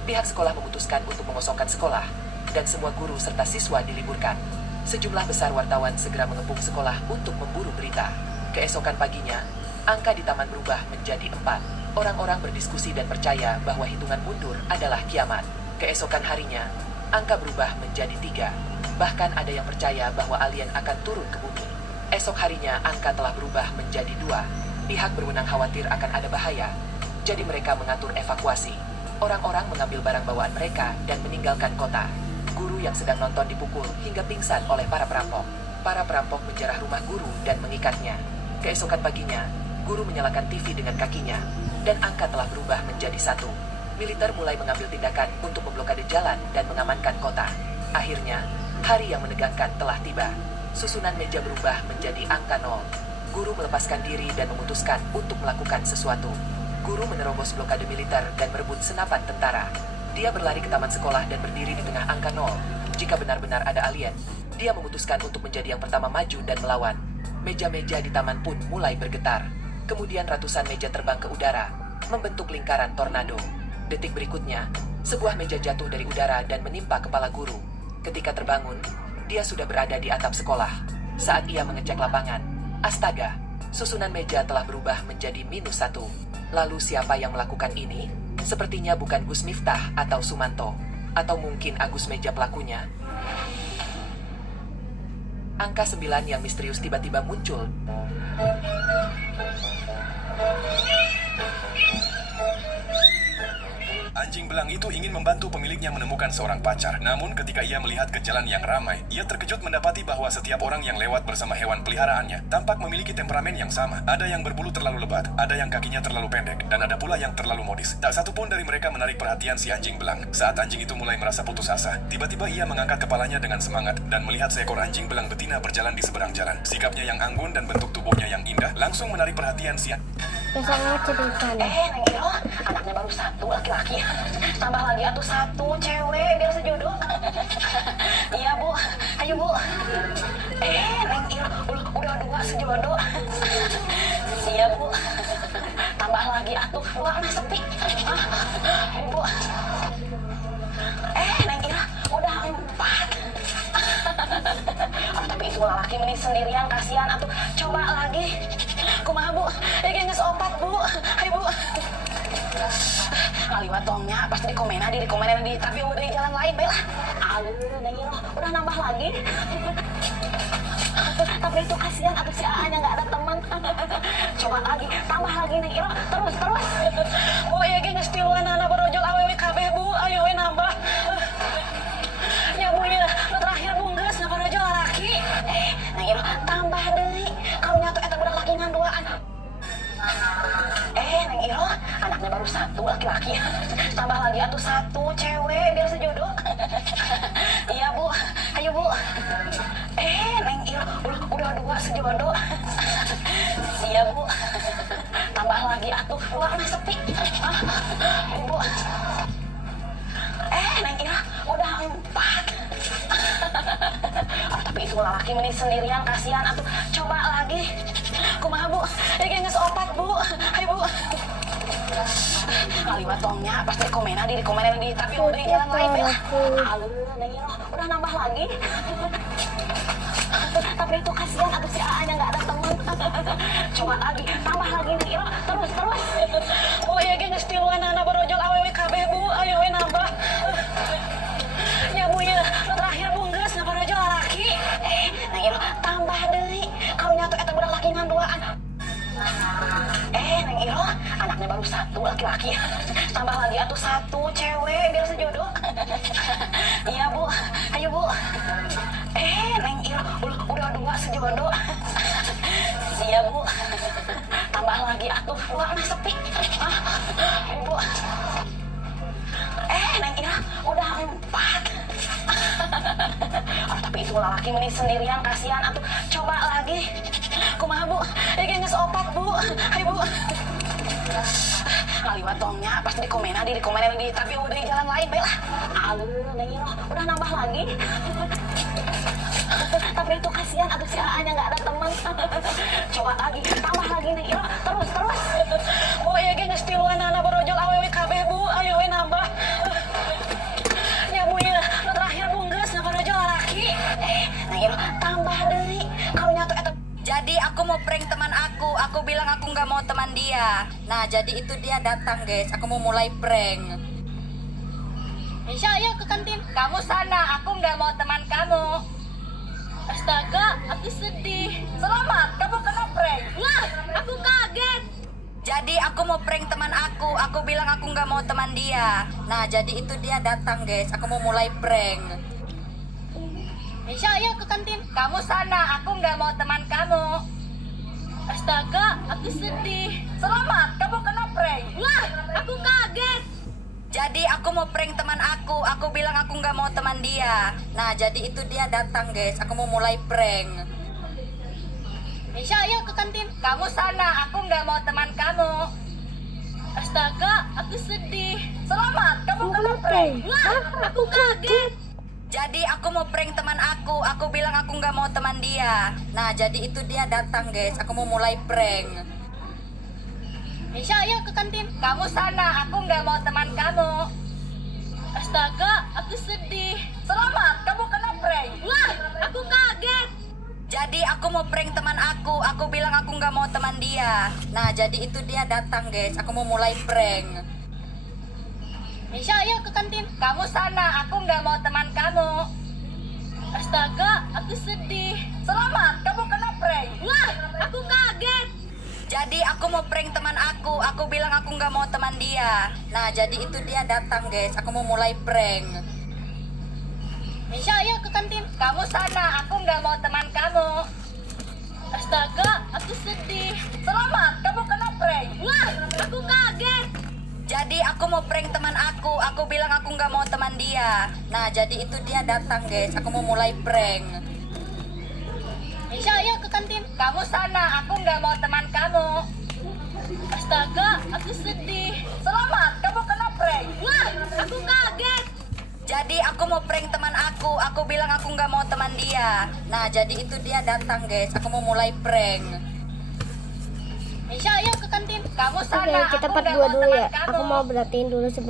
Pihak sekolah memutuskan untuk mengosongkan sekolah, dan semua guru serta siswa diliburkan. Sejumlah besar wartawan segera mengepung sekolah untuk memburu berita. Keesokan paginya, angka di taman berubah menjadi 4. Orang-orang berdiskusi dan percaya bahwa hitungan mundur adalah kiamat. Keesokan harinya, angka berubah menjadi 3. Bahkan ada yang percaya bahwa alien akan turun ke bumi. Esok harinya, angka telah berubah menjadi 2. Pihak berwenang khawatir akan ada bahaya, jadi mereka mengatur evakuasi. Orang-orang mengambil barang bawaan mereka dan meninggalkan kota. Guru yang sedang nonton dipukul hingga pingsan oleh para perampok. Para perampok menjarah rumah guru dan mengikatnya. Keesokan paginya, guru menyalakan TV dengan kakinya, dan angka telah berubah menjadi 1. Militer mulai mengambil tindakan untuk memblokade jalan dan mengamankan kota. Akhirnya, hari yang menegangkan telah tiba. Susunan meja berubah menjadi angka 0. Guru melepaskan diri dan memutuskan untuk melakukan sesuatu. Guru menerobos blokade militer dan merebut senapan tentara. Dia berlari ke taman sekolah dan berdiri di tengah angka 0. Jika benar-benar ada alien, dia memutuskan untuk menjadi yang pertama maju dan melawan. Meja-meja di taman pun mulai bergetar. Kemudian ratusan meja terbang ke udara, membentuk lingkaran tornado. Detik berikutnya, sebuah meja jatuh dari udara dan menimpa kepala guru. Ketika terbangun, dia sudah berada di atap sekolah. Saat ia mengecek lapangan, astaga, susunan meja telah berubah menjadi -1. Lalu siapa yang melakukan ini? Sepertinya bukan Gus Miftah atau Sumanto. Atau mungkin Agus Meja pelakunya. Angka 9 yang misterius tiba-tiba muncul. Anjing belang itu ingin membantu pemiliknya menemukan seorang pacar. Namun ketika ia melihat ke jalan yang ramai, ia terkejut mendapati bahwa setiap orang yang lewat bersama hewan peliharaannya tampak memiliki temperamen yang sama. Ada yang berbulu terlalu lebat, ada yang kakinya terlalu pendek, dan ada pula yang terlalu modis. Tak satu pun dari mereka menarik perhatian si anjing belang. Saat anjing itu mulai merasa putus asa, tiba-tiba ia mengangkat kepalanya dengan semangat dan melihat seekor anjing belang betina berjalan di seberang jalan. Sikapnya yang anggun dan bentuk tubuhnya yang indah langsung menarik perhatian si Biasanya cerita deh. Neng Iro, anaknya baru 1 laki-laki. Tambah lagi atuh 1 cewek biar sejodoh. Iya bu, ayo bu. Neng Iro, udah 2 sejodoh. Iya bu. Tambah lagi atuh, ruangnya sepi. Ayo bu. Neng Iro, udah 4. Tapi itu laki mending sendirian, kasihan atuh. Coba lagi. Kumaha bu, geus 4 bu. Ayo bu. Ngaliwat tongnya, pasti di komenan di, tapi udah di jalan lain, baiklah. Aduh, Neng Iro, udah nambah lagi. Tapi itu kasihan, atau si Aanya nggak ada teman. Coba lagi, tambah lagi Neng Iro, terus. Bu, ya geus tiluan anak berojol awewe kabeh bu, ayo we nambah. Ya bu ya, terakhir bu geus na berojol laki. Neng Iro, tambah deui. Kau nyatu eta budak laki nganduaan. Neng Iro, anaknya baru 1 laki-laki. Tambah lagi atuh 1 cewek biar sejodoh. Iya bu, ayo bu. Neng Iro, udah 2 sejodoh. Iya bu. Tambah lagi atuh, ruangnya sepi. Ayo bu. Neng Iro, udah 4. Tapi itu laki mending sendirian, kasihan atuh. Coba lagi. Kumaha bu, geus 4 bu. Ayo bu. Ngaliwat tongnya, pasti di komenan di, tapi udah di jalan lain, baiklah. Aduh, Neng Iro, udah nambah lagi. Tapi itu kasihan, atau si Aanya nggak ada teman. Coba lagi, tambah lagi Neng Iro, terus. Bu, ya geus tiluan anak berojol awewe kabeh bu, ayo we nambah. Ya bu ya, terakhir bu geus na berojol laki. Neng Iro, tambah deui. Kau nyatu eta budak laki nganduaan. Neng Iro, anaknya baru 1 laki-laki. Tambah lagi atuh 1 cewek biar sejodoh. Iya bu, ayo bu. Neng Iro, udah 2 sejodoh. Iya bu. Tambah lagi atuh, ruangnya sepi. Ayo bu. Neng Iro, udah 4. Tapi itu laki mending sendirian, kasihan atuh. Coba lagi. Kumaha bu, geus 4 bu. Ayo bu. Ngaliwat tongnya, pasti di komenan di, tapi udah di jalan lain, baiklah. Aduh, Neng Iro, udah nambah lagi. Tapi itu kasihan, atau si Aanya nggak ada teman. Coba lagi, tambah lagi nih, yuk. Terus. Oh iya ge geus tiluan anak barojol awewe kabeh Bu, ayo we nambah. Ya Bu ya, nu terakhir bungkus na barojol laki. Nah yuk, tambah deui. Kalau nyatu eta. Jadi aku mau prank teman aku bilang aku nggak mau teman dia. Nah jadi itu dia datang guys, aku mau mulai prank. Aisyah, ayo ke kantin. Kamu sana, aku nggak mau teman kamu. Astaga, aku sedih. Selamat, kamu kena prank. Wah, aku kaget. Jadi aku mau prank teman aku bilang aku nggak mau teman dia. Nah jadi itu dia datang guys, aku mau mulai prank. Aisyah, ayo ke kantin. Kamu sana, aku nggak mau teman kamu. Astaga, aku sedih. Selamat, kamu kena prank. Wah, aku kaget. Jadi aku mau prank teman aku bilang aku nggak mau teman dia. Nah jadi itu dia datang guys, aku mau mulai prank. Aisyah, ayo ke kantin. Kamu sana, aku nggak mau teman kamu. Astaga, aku sedih. Selamat, kamu kena prank. Wah, aku kaget. Jadi aku mau prank teman aku bilang aku nggak mau teman dia. Nah jadi itu dia datang guys, aku mau mulai prank. Aisyah, ayo ke kantin. Kamu sana, aku nggak mau teman kamu. Astaga, aku sedih. Selamat, kamu kena prank. Wah, aku kaget. Jadi aku mau prank teman aku bilang aku nggak mau teman dia. Nah jadi itu dia datang guys, aku mau mulai prank. Aisyah, ayo ke kantin. Kamu sana, aku nggak mau teman kamu. Astaga, aku sedih. Selamat, kamu kena prank. Wah, aku kaget. Jadi aku mau prank teman aku bilang aku nggak mau teman dia. Nah jadi itu dia datang guys, aku mau mulai prank. Aisyah, ayo ke kantin. Kamu sana, aku nggak mau teman kamu. Astaga, aku sedih. Selamat, kamu kena prank. Wah, aku kaget. Jadi aku mau prank teman aku bilang aku nggak mau teman dia. Nah jadi itu dia datang guys, aku mau mulai prank. Aisyah, ayo ke kantin. Kamu sana, aku nggak mau teman kamu. Astaga, aku sedih. Selamat, kamu kena prank. Wah, aku kaget. Jadi aku mau prank teman aku bilang aku nggak mau teman dia. Nah jadi itu dia datang guys, aku mau mulai prank. Aisyah, ayo ke kantin. Kamu sana, Oke, kita aku part nggak 2 mau dulu teman ya. kamu. Aku mau berartiin dulu sebelum